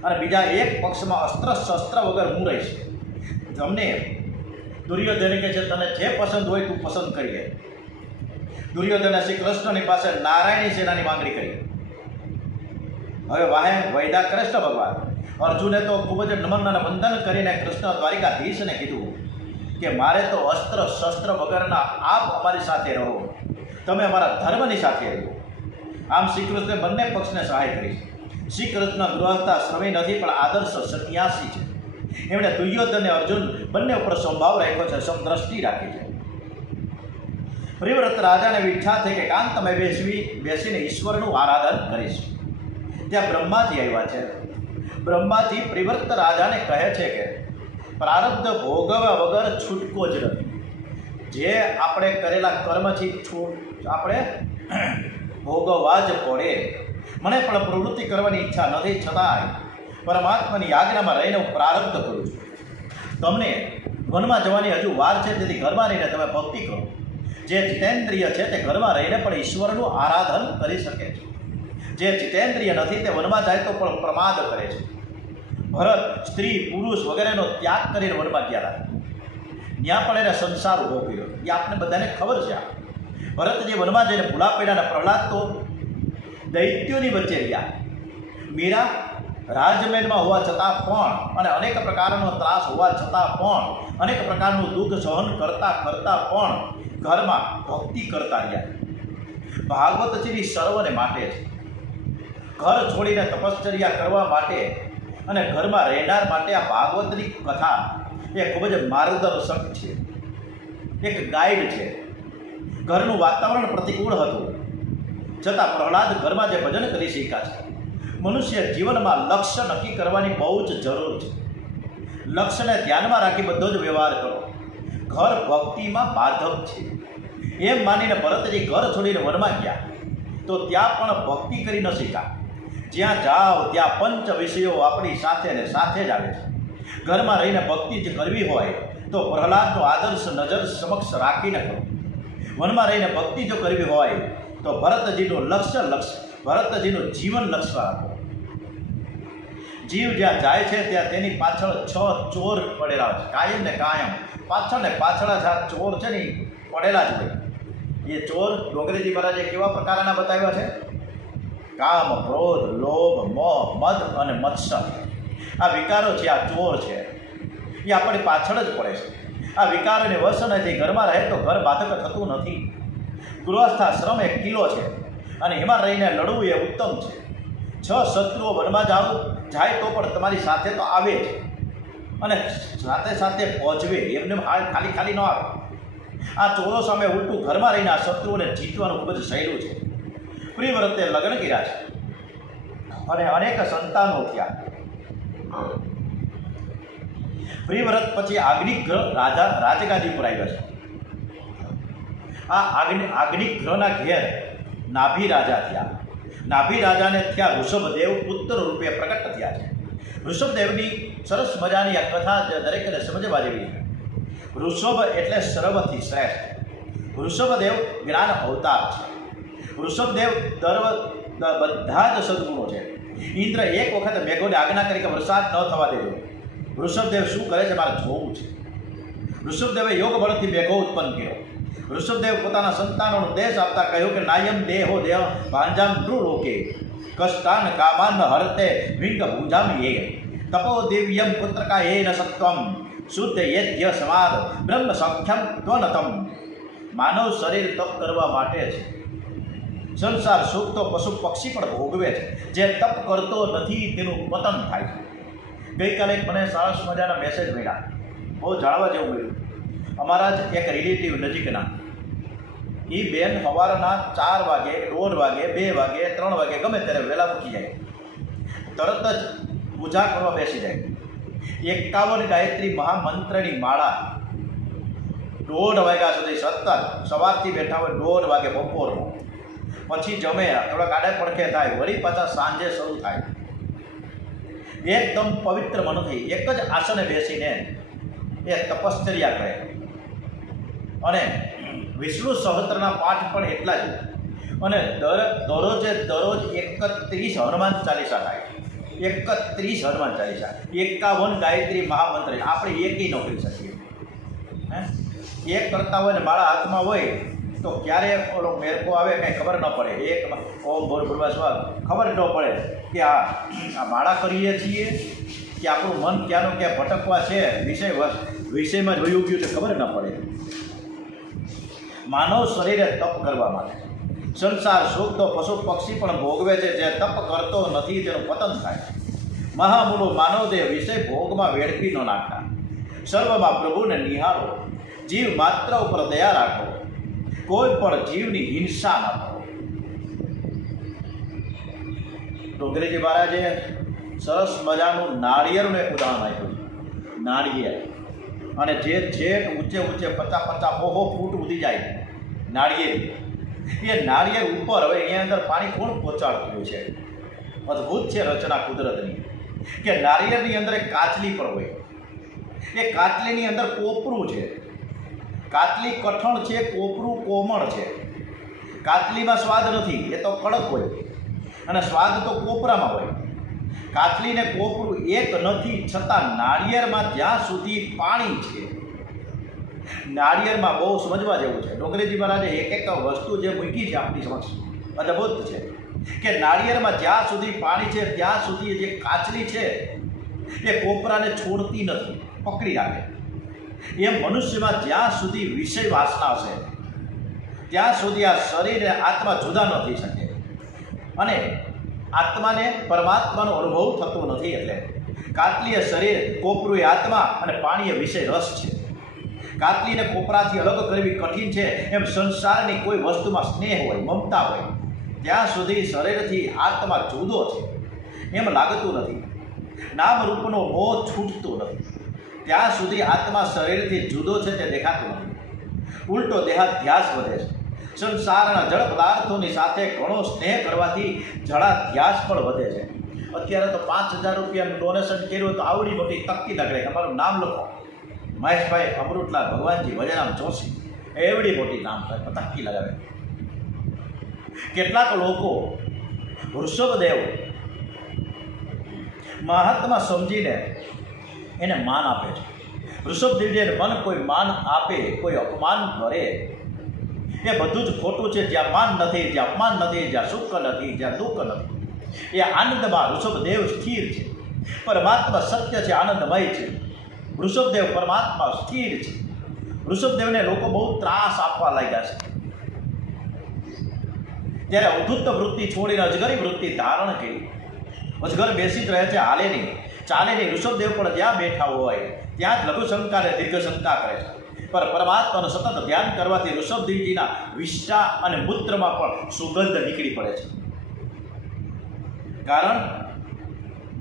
અને બીજા એક પક્ષમાં અસ્ત્ર શસ્ત્ર વગર હું રહીશ. તમને દુર્યોધને કહે છે તને જે પસંદ હોય તું પસંદ કરી લે. દુર્યોધને શ્રી કૃષ્ણની પાસે નારાયણી સેનાની માંગણી કરી. હવે વૈદા કૃષ્ણ ભગવાન. અર્જુને તો ખૂબ જ નમન અને વંદન કરીને કૃષ્ણ દ્વારિકાધીશને કીધું કે મારે તો અસ્ત્ર શસ્ત્ર વગરના આપ અમારી સાથે રહો, તમે અમારા ધર્મની સાથે રહો. આમ શ્રી કૃષ્ણે બંને પક્ષને સહાય કરી. શ્રી કૃષ્ણ ગૃહસ્થાશ્રમી નથી પણ આદર્શ સન્યાસી છે. એમણે દુર્યોધન અને અર્જુન બંને ઉપર સમભાવ રાખ્યો છે, સમદ્રષ્ટિ રાખી છે. પ્રિવ્રત રાજાને ઈચ્છા થઈ કે એકાંતમાં બેસીને ઈશ્વરનું આરાધન કરીશ. ત્યાં બ્રહ્માજી આવ્યા છે. બ્રહ્માજી પ્રિવ્રત રાજાને કહે છે કે પ્રારબ્ધ ભોગવ્યા વગર છૂટકો જ નથી. જે આપણે કરેલા કર્મથી આપણે ભોગવવા જ પડે. મને પણ પ્રવૃત્તિ કરવાની ઈચ્છા નથી, છતાંય પરમાત્માની આજ્ઞામાં રહીને હું પ્રારબ્ધ કરું છું. તમને વનમાં જવાની હજુ વાર છે, તેથી ઘરમાં રહીને તમે ભક્તિ કરો. જે જીતેન્દ્રિય છે તે ઘરમાં રહીને પણ ઈશ્વરનું આરાધન કરી શકે છે. જે જીતેન્દ્રિય નથી તે વનમાં જાય તો પણ પ્રમાદ કરે છે. ભરત સ્ત્રી પુરુષ વગેરેનો ત્યાગ કરીને વનમાં ગયા હતા. ત્યાં પણ એને સંસાર ઊભો કર્યો. એ આપણે બધાને ખબર છે. ભરતજી વનમાં જઈને ભૂલા પડ્યા અને પ્રહલાદ તો દૈત્યોની વચ્ચે રહ્યા. મીરા રાજમહેલમાં હોવા છતાં પણ અને અનેક પ્રકારનો ત્રાસ હોવા છતાં પણ અનેક પ્રકારનું દુઃખ સહન કરતાં પણ ઘરમાં ભક્તિ કરતા રહ્યા. ભાગવતજીની સર્વને માટે છે. ઘર છોડીને તપશ્ચર્યા કરવા માટે અને ઘરમાં રહેનાર માટે આ ભાગવતની કથા એ ખૂબ જ માર્ગદર્શક છે, એક ગાઈડ છે. ઘરનું વાતાવરણ પ્રતિકૂળ હતું, છતાં પ્રહલાદ ઘરમાં જે ભજન કરી શીખ્યા છે. મનુષ્ય જીવનમાં લક્ષ્ય નક્કી કરવાની બહુ જ જરૂર છે. લક્ષ્યને ધ્યાનમાં રાખી બધો જ વ્યવહાર કરો. ઘર ભક્તિમાં બાધક છે એમ માનીને ભરતજી ઘર છોડીને વનમાં ગયા તો ત્યાં પણ ભક્તિ કરી ન શીખ્યા. જ્યાં જાઓ ત્યાં પંચ વિષયો આપણી સાથે ને સાથે જ આવે છે. ઘરમાં રહીને ભક્તિ જ કરવી હોય તો પ્રહલાદનો આદર્શ નજર સમક્ષ રાખીને કરો. વનમાં રહીને ભક્તિ જો કરવી હોય તો ભરતજીનું ભરતજીનું જીવન લક્ષ્ય રાખો. જીવ જ્યાં જાય છે ત્યાં તેની પાછળ 6 ચોર પડેલા છે. કાયમ ને કાયમ પાછળ ને પાછળ આ ચોર છે ને પડેલા જ હોય. એ ચોર ડોંગરેજી મહારાજે કેવા પ્રકારના બતાવ્યા છે? કામ, ક્રોધ, લોભ, મોહ, મદ અને મત્સર. આ વિકારો છે, આ ચોર છે, એ આપણી પાછળ જ પડે છે. આ વિકારોને વશ નથી ઘરમાં રહે તો ઘર બાધક થતું નથી. ગૃહસ્થાશ્રમ એક કિલ્લો છે અને એમાં રહીને લડવું એ ઉત્તમ છે. 6 શત્રુઓ વનમાં જાય તો પણ તમારી સાથે તો આવે જ અને સાથે સાથે પહોંચવે. એમને ખાલી ન આવે. આ ચોરો સામે ઉલટું ઘરમાં રહીને આ શત્રુઓને જીતવાનું ખૂબ જ સહેલું છે. પ્રિવ્રતે લગ્ન કર્યા છે અને અનેક સંતાનો થયા. પ્રિવ્રત પછી આગ્નિગ્રહ રાજગાદી પર આવ્યા છે. આ આગ્નિગ્રહના ઘેર નાભી રાજા થયા. નાભી રાજાને થયા ઋષભદેવ પુત્ર રૂપે પ્રકટ થયા છે. ઋષભદેવની સરસ મજાની આ કથા દરેકને સમજવા જેવી છે. ઋષભ એટલે સર્વથી શ્રેષ્ઠ. ઋષભદેવ જ્ઞાન અવતાર છે. ઋષભદેવ બધા જ સદગુણો છે. ઇન્દ્ર એક વખત મેઘોને આજ્ઞા કરી કે વરસાદ ન થવા દેજો. ઋષભદેવ શું કરે છે મારે જોવું છે. ઋષભદેવે યોગ બળથી મેઘો ઉત્પન્ન કર્યો. ઋષભદેવ પોતાના સંતાનોનો દેશ આપતા કહ્યું કે નાયમ દેહો દેહ ભાંજામ નૃલોકે કષ્ટાન કામાન હરતે વિંગ ભુજામ એ તપો દિવ્યમ પુત્રકા એ ન સત્વમ શુદ્ધ યજ્ઞ સમાદ બ્રહ્મ સખ્યમ ત્વનતમ. માનવ શરીર તપ કરવા માટે છે. સંસાર સુખ તો પશુ પક્ષી પણ ભોગવે છે. જે તપ કરતો નથી તેનું પતન થાય છે. ગઈકાલે મને સરસ મજાના મેસેજ મળ્યા, બહુ જાણવા જેવું મળ્યું. અમારા જ એક રિલેટિવ નજીકના એ બેન સવારના 4 વાગે, 1:30 વાગે, 2 વાગે, 3 વાગે ગમે ત્યારે વહેલા ઉઠી જાય, તરત જ પૂજા કરવા બેસી જાય. 51 ગાયત્રી મહામંત્રની માળા 1:30 વાગ્યા સુધી સતત સવારથી બેઠા હોય. 1:30 વાગે બપોરનો પછી જમે, થોડા કાઢે પડખે થાય, વળી પાછા સાંજે શરૂ થાય. એકદમ પવિત્ર મનથી એક જ આસને બેસીને એ તપશ્ચર્યા કરે અને વિષ્ણુ સહસ્ત્રના પાઠ પણ એટલા જ. અને દરરોજ 31 હનુમાન ચાલીસા થાય. 31 હનુમાન ચાલીસા, 51 ગાયત્રી મહામંત્ર. આપણે એકી ન કરી શકીએ. એક કરતા હોય ને માળા હાથમાં હોય તો ક્યારે ઓલો મેરકો આવે કંઈ ખબર ન પડે. એક ઓમ ભોર ભૂરવા સ્વાદ ખબર ન પડે કે આ માળા કરીએ છીએ કે આપણું મન ક્યાંનું ક્યાં ભટકવા છે, વિષયમાં જ વયું ગયું છે, ખબર ન પડે. માનવ શરીરે તપ કરવા માટે. સંસાર સુખ તો પશુ પક્ષી પણ ભોગવે છે. જે તપ કરતો નથી તેનું પતન થાય. મહામૂલો માનવદેહ વિષય ભોગમાં વેડફી ન નાખતા, સર્વમાં પ્રભુને નિહાળો, જીવ માત્ર ઉપર દયા રાખો, કોઈ પણ જીવની હિંસા ન કરો. ડોંગરેજી મહારાજે સરસ મજાનું નાળિયેરનું એક ઉદાહરણ આપ્યું. નાળિયેર, અને જે જેટ ઊંચે 50 ફૂટ ઉધી જાય નાળિયેર, એ નાળિયેર ઉપર હવે એની અંદર પાણી કોણ પહોંચાડતું છે? અદ્ભુત છે રચના કુદરતની, કે નાળિયેરની અંદર એક કાચલી પણ હોય. એ કાચલીની અંદર કોપરું છે. કાચલી કઠણ છે, કોપરું કોમળ છે. કાચલીમાં સ્વાદ નથી, એ તો કડક હોય, અને સ્વાદ તો કોપરામાં હોય. કાચલી ને કોપરું એક નથી, છતાં નાળિયેરમાં જ્યાં સુધી પાણી છે, નાળિયેરમાં બહુ સમજવા જેવું છે. ડોંગરેજી મહારાજે એક વસ્તુ જે મૂકી છે આપણી સમક્ષ, અદ્ભુત છે, કે નાળિયેરમાં જ્યાં સુધી પાણી છે ત્યાં સુધી જે કાચલી છે એ કોપરાને છોડતી નથી, પકડી રાખે. એમ મનુષ્યમાં જ્યાં સુધી વિષય વાસના છે ત્યાં સુધી આ શરીર અને આત્મા જુદા ન થઈ શકે, અને આત્માને પરમાત્માનો અનુભવ થતો નથી. એટલે કાચલી એ શરીર, કોપરું એ આત્મા, અને પાણી એ વિષય રસ છે. કાચલીને કોપરાથી અલગ કરવી કઠિન છે, એમ સંસારની કોઈ વસ્તુમાં સ્નેહ હોય, મમતા હોય, ત્યાં સુધી શરીરથી આત્મા જુદો છે એમ લાગતું નથી. નામરૂપનો મોહ છૂટતો નથી ત્યાં સુધી આત્મા શરીરથી જુદો છે તે દેખાતું નથી. ઉલટો દેહાધ્યાસ વધે છે. સંસારના જળ પદાર્થોની સાથે ઘણો સ્નેહ કરવાથી જળાધ્યાસ પણ વધે છે. અત્યારે તો 5,000 રૂપિયાનું ડોનેશન કર્યું તો આવડી મોટી તકતી લગાડે, તમારું નામ લખો, મહેશભાઈ અમૃતલાલ ભગવાનજી વજરામ જોશી, એવડી મોટી નામ થાય, તકતી લગાવે. કેટલાક લોકો વૃષભદેવ મહાત્મા સમજીને એને માન આપે છે. વૃષભદેવજીને મન કોઈ માન આપે, કોઈ અપમાન કરે, એ બધું જ ખોટું છે. જ્યાં માન નથી, જ્યાં અપમાન નથી, જ્યાં સુખ નથી, જ્યાં દુઃખ નથી, એ આનંદમાં વૃષભદેવ સ્થિર છે. પરમાત્મા સત્ય છે, આનંદમય છે. વૃષભદેવ પરમાત્મા સ્થિર છે. વૃષભદેવને લોકો બહુ ત્રાસ આપવા લાગ્યા છે. ત્યારે અવધૂત વૃત્તિ છોડીને અજગરી વૃત્તિ ધારણ કરી. અજગર બેસી જ રહે છે, હાલે નહીં, ચાલે નહીં. વૃષભદેવ પણ જ્યાં બેઠા હોય ત્યાં જ લઘુશંકા અને દીર્ઘશંકા કરે છે. પર પરમાત્માનું સતત ધ્યાન કરવાથી વૃષભદેવજીના વિષ્ટા અને મૂત્રમાં પણ સુગંધ નીકળી પડે છે. કારણ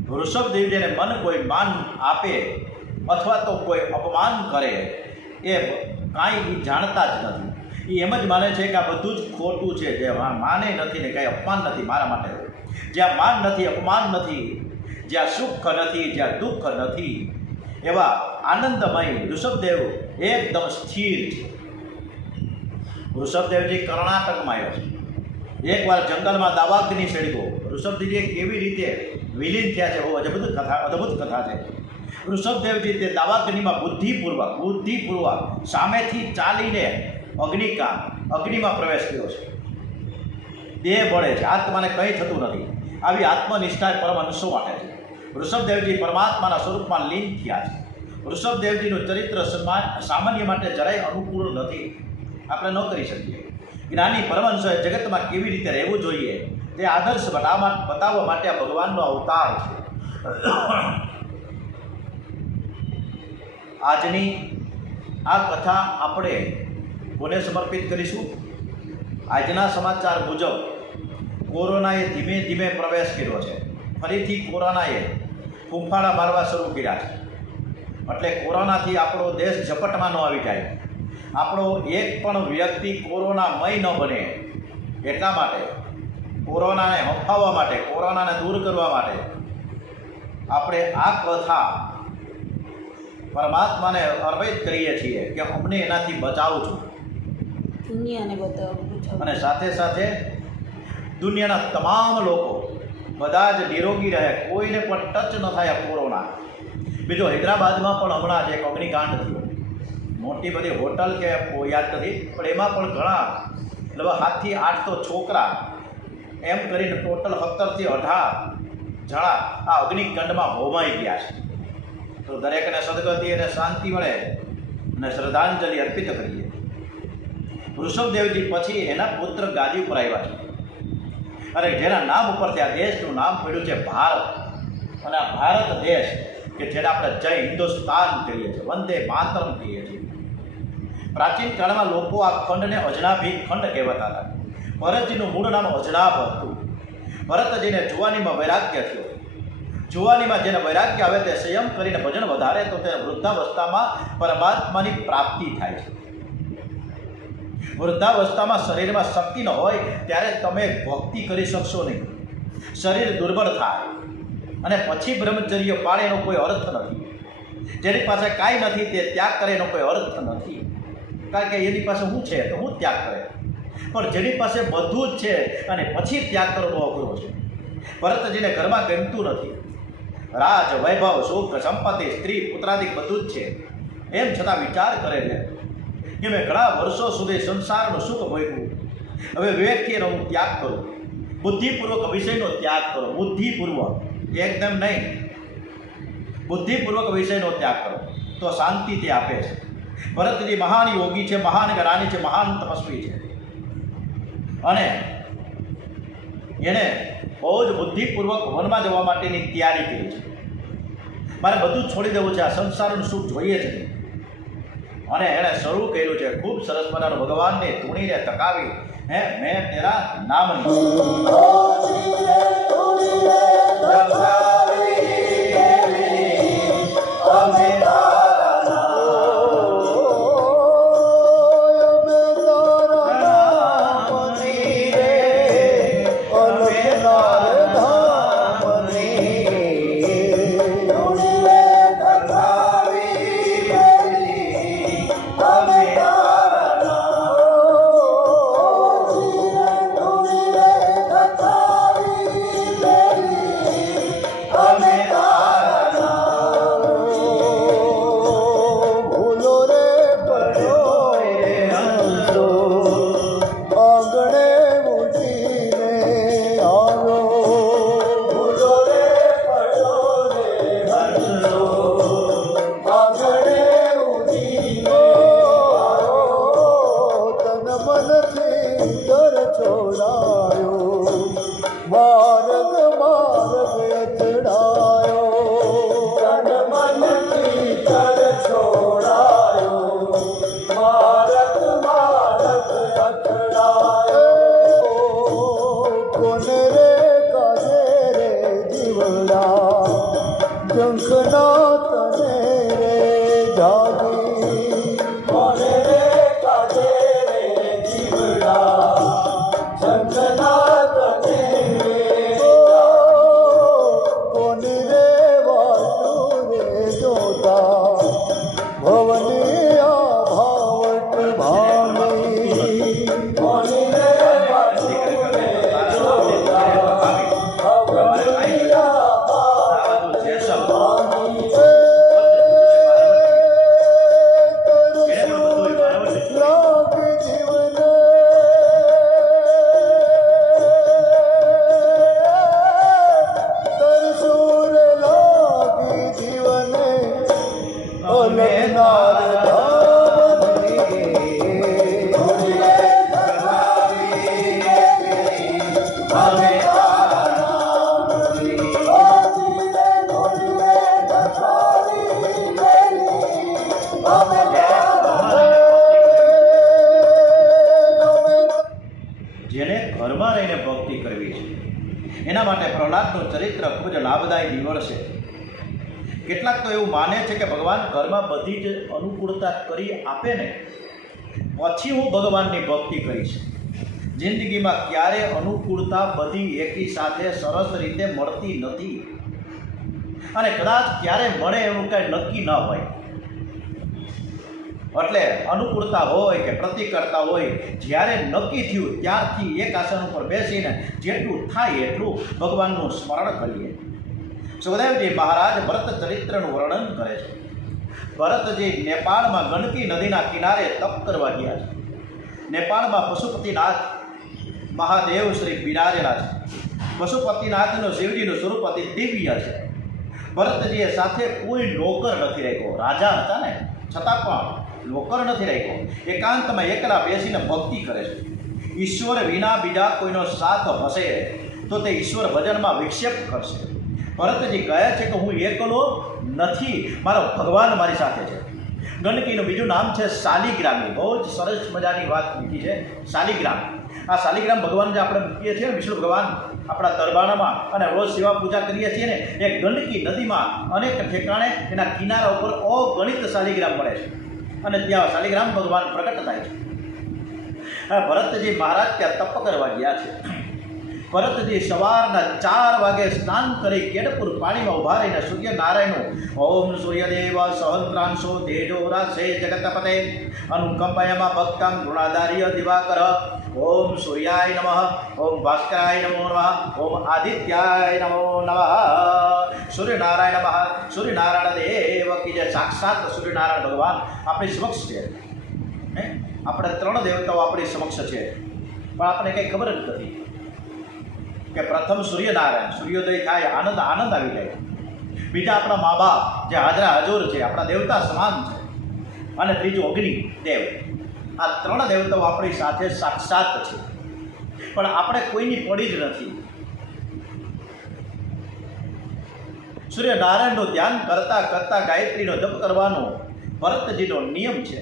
વૃષભદેવજીને મન કોઈ માન આપે અથવા તો કોઈ અપમાન કરે, એ કાંઈ જાણતા જ નથી. એ એમ જ માને છે કે આ બધું જ ખોટું છે. જે માને નથી ને કાંઈ અપમાન નથી મારા માટે. જ્યાં માન નથી, અપમાન નથી, જ્યાં સુખ નથી, જ્યાં દુઃખ નથી, એવા આનંદમય વૃષભદેવ એકદમ સ્થિર છે. વૃષભદેવજી કર્ણાટકમાં આવ્યો છે. એકવાર જંગલમાં દાવાગ્નિ સળગ્યો. વૃષભદેવજી કેવી રીતે વિલીન થયા છે, બહુ અદ્ભુત કથા છે. વૃષભદેવજી તે દાવાગ્નિમાં બુદ્ધિપૂર્વક સામેથી ચાલીને અગ્નિમાં પ્રવેશ કર્યો છે. દેહ બળે છે, આત્માને કંઈ થતું નથી. આવી આત્મનિષ્ઠા પરમહંસો માટે છે. વૃષભદેવજી પરમાત્માના સ્વરૂપમાં લીન થયા છે. વૃષભદેવજીનું ચરિત્ર સામાન્ય માટે જરાય અનુકૂળ નથી, આપણે ન કરી શકીએ. જ્ઞાની પરમહંસોએ જગતમાં કેવી રીતે રહેવું જોઈએ તે આદર્શ બતાવવા માટે આ ભગવાનનો અવતાર છે. આજની આ કથા આપણે કોને સમર્પિત કરીશું? આજના સમાચાર મુજબ કોરોનાએ ધીમે ધીમે પ્રવેશ કર્યો છે. ફરીથી કોરોનાએ ફૂંફાડા મારવા શરૂ કર્યા છે. એટલે કોરોનાથી આપણો દેશ ઝપટમાં ન આવી જાય, આપણો એક પણ વ્યક્તિ કોરોનામય ન બને, એટલા માટે કોરોનાને હંફાવવા માટે, કોરોનાને દૂર કરવા માટે આપણે આ કથા પરમાત્માને અર્પિત કરીએ છીએ કે અમને એનાથી બચાવું છું. દુનિયાને બતાવવું, અને સાથે સાથે દુનિયાના તમામ લોકો બધા જ નિરોગી રહે, કોઈને પણ ટચ ન થાય કોરોના. બીજો હૈદરાબાદમાં પણ હમણાં જ એક અગ્નિકાંડ થયો. મોટી બધી હોટલ કે યાદ નથી, પણ એમાં પણ ઘણા લગભગ 7 થી 8 તો છોકરા એમ કરીને ટોટલ 17 થી 18 જણા આ અગ્નિકાંડમાં હોમાઈ ગયા છે. તો દરેકને સદગતિ અને શાંતિ મળે અને શ્રદ્ધાંજલિ અર્પિત કરીએ. વૃષભદેવજી પછી એના પુત્ર ગાદી ઉપર આવ્યા છે, અને જેના નામ ઉપરથી આ દેશનું નામ પડ્યું છે ભારત. અને આ ભારત દેશ કે જેને આપણે જય હિન્દુસ્તાન કહીએ છીએ, વંદે માતરમ કહીએ છીએ. પ્રાચીન કાળમાં લોકો આ ખંડને અજનાભી ખંડ કહેવાતા હતા. ભરતજીનું મૂળ નામ અજનાભ હતું. ભરતજીને જુવાનીમાં વૈરાગ્ય થયો. જુવાનીમાં જેને વૈરાગ્ય આવે તે સંયમ કરીને ભજન વધારે તો તે વૃદ્ધાવસ્થામાં પરમાત્માની પ્રાપ્તિ થાય છે. વૃદ્ધાવસ્થામાં શરીરમાં શક્તિ ન હોય ત્યારે તમે ભક્તિ કરી શકશો નહીં. શરીર દુર્બળ થાય અને પછી બ્રહ્મચર્ય પાળે એનો કોઈ અર્થ નથી. જેની પાસે કાંઈ નથી તે ત્યાગ કરે એનો કોઈ અર્થ નથી. કારણ કે એની પાસે શું છે તો હું ત્યાગ કરે. પણ જેની પાસે બધું જ છે અને પછી ત્યાગ કરવો અઘરો છે. ભરતજીને ઘરમાં ગમતું નથી. રાજ, વૈભવ, સુખ, સંપત્તિ, સ્ત્રી, પુત્રાદિક બધું જ છે. એમ છતાં વિચાર કરે છે કે મેં ઘણા વર્ષો સુધી સંસારનું સુખ ભોગવ્યું, હવે વિવેકથી એનો હું ત્યાગ કરું. બુદ્ધિપૂર્વક વિષયનો ત્યાગ કરો. બુદ્ધિપૂર્વક, એકદમ નહીં, બુદ્ધિપૂર્વક વિષયનો ત્યાગ કરો તો શાંતિથી આપે છે. ભરતજી મહાન યોગી છે, મહાન જ્ઞાની છે, મહાન તપસ્વી છે અને એણે બહુ જ બુદ્ધિપૂર્વક વનમાં જવા માટેની તૈયારી કરી છે. મારે બધું જ છોડી દેવું છે, આ સંસારનું સુખ જોઈએ છે અને એણે શરૂ કર્યું છે ખૂબ સરસ મજાનું ભગવાનને ધૂણીને તકાવી, મેં તેરા નામની એના માટે પ્રહલાદનું ચરિત્ર ખૂબ જ લાભદાયી નીવડશે. કેટલાક તો એવું માને છે કે ભગવાન ઘરમાં બધી જ અનુકૂળતા કરી આપે ને પછી હું ભગવાનની ભક્તિ કરીશ. જિંદગીમાં ક્યારે અનુકૂળતા બધી એકી સાથે સરસ રીતે મળતી નથી અને કદાચ ક્યારે મળે એવું કાંઈ નક્કી ન હોય. એટલે અનુકૂળતા હોય કે પ્રતિકર્તા હોય, જ્યારે નક્કી થયું ત્યારથી એક આસન ઉપર બેસીને જેટલું થાય એટલું ભગવાનનું સ્મરણ કરીએ. સુખદેવજી મહારાજ ભરત ચરિત્રનું વર્ણન કરે છે. ભરતજી નેપાળમાં ગંડકી નદીના કિનારે તપ કરવા ગયા છે. નેપાળમાં પશુપતિનાથ મહાદેવ શ્રી બિરાજેલા છે. પશુપતિનાથનું શિવજીનું સ્વરૂપ અતિ દિવ્ય છે. ભરતજીએ સાથે કોઈ નોકર નથી રાખ્યો. રાજા હતા ને છતાં પણ નોકર નથી રાખ્યો. એકાંતમાં એકલા બેસીને ભક્તિ કરે છે. ઈશ્વર વિના બીજા કોઈનો સાથ હશે તો તે ઈશ્વર ભજનમાં વિક્ષેપ કરશે. ભરતજી કહે છે કે હું એકલો નથી, મારો ભગવાન મારી સાથે છે. ગંડકીનું બીજું નામ છે શાલિગ્રામી. બહુ જ સરસ મજાની વાત મૂકી છે શાલિગ્રામ. આ શાલિગ્રામ ભગવાન જે આપણે મૂકીએ છીએ વિષ્ણુ ભગવાન આપણા તરબાણામાં અને રોજ સેવા પૂજા કરીએ છીએ ને, એ ગંડકી નદીમાં અનેક ઠેકાણે એના કિનારા ઉપર અગણિત શાલિગ્રામ મળે છે અને ત્યાં શાલિગ્રામ ભગવાન પ્રગટ થાય છે. ભરતજી મહારાજ ત્યાં તપ કરવા ગયા છે. ભરતજી સવારના 4 વાગે સ્નાન કરી કેડપુર પાણીમાં ઊભા રહીને સૂર્યનારાયણનું ઓમ સૂર્યદેવ સહસ્રાંશો તેજો રાશે જગતપતે અનુકંપાયમાં ભક્તમ ગુણાધાર્ય દિવાકર ઓમ સૂર્યાય નમઃ ઓમ ભાસ્કરાય નમો નમઃ ઓમ આદિત્યાય નમો નમઃ. સૂર્યનારાયણ દેવ કી જે સાક્ષાત સૂર્યનારાયણ ભગવાન આપણી સમક્ષ છે. આપણે 3 દેવતાઓ આપણી સમક્ષ છે, પણ આપણને કંઈ ખબર જ નથી કે પ્રથમ સૂર્યનારાયણ, સૂર્યોદય થાય આનંદ આવી જાય. બીજા આપણા મા બાપ જે હાજરા હજુર છે, આપણા દેવતા સમાન છે. અને ત્રીજું અગ્નિ દેવ. આ 3 દેવતાઓ આપણી સાથે સાક્ષાત છે, પણ આપણે કોઈની પડી જ નથી. સૂર્યનારાયણનું ધ્યાન કરતાં કરતાં ગાયત્રીનો જપ કરવાનો ભરતજીનો નિયમ છે.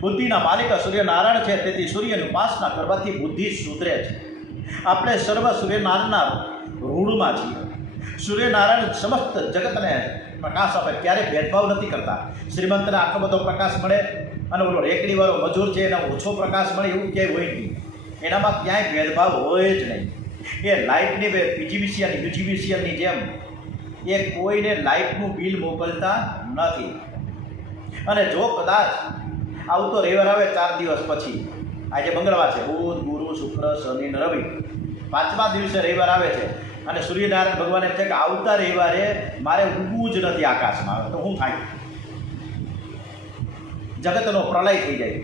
બુદ્ધિના માલિક સૂર્યનારાયણ છે, તેથી સૂર્યની ઉપાસના કરવાથી બુદ્ધિ સુધરે છે. આપણે સર્વ સૂર્યનારાયણના ઋણમાં છીએ. સૂર્યનારાયણ સમસ્ત જગતને પ્રકાશ આપે, ક્યારેય ભેદભાવ નથી કરતા. શ્રીમંતને આટલો બધો પ્રકાશ મળે અને ઓલો રેકડીવાળો મજૂર છે એને ઓછો પ્રકાશ મળે એવું ક્યાંય હોય નહીં. એનામાં ક્યાંય ભેદભાવ હોય જ નહીં. એ લાઇટની પીજીવીસીએલ યુજીવીસીએલની જેમ એ કોઈને લાઇટનું બિલ મોકલતા નથી. અને જો કદાચ આવું તો રવિવાર આવે 4 દિવસ પછી, આજે મંગળવાર છે, બુધ ગુરુ શુક્ર શનિ ને રવિ, 5મા દિવસે રવિવાર આવે છે અને સૂર્યનારાયણ ભગવાન એમ છે કે આવતા રવિવારે મારે ઉગવું જ નથી આકાશમાં, તો શું થાય? જગતનો પ્રલય થઈ જાય.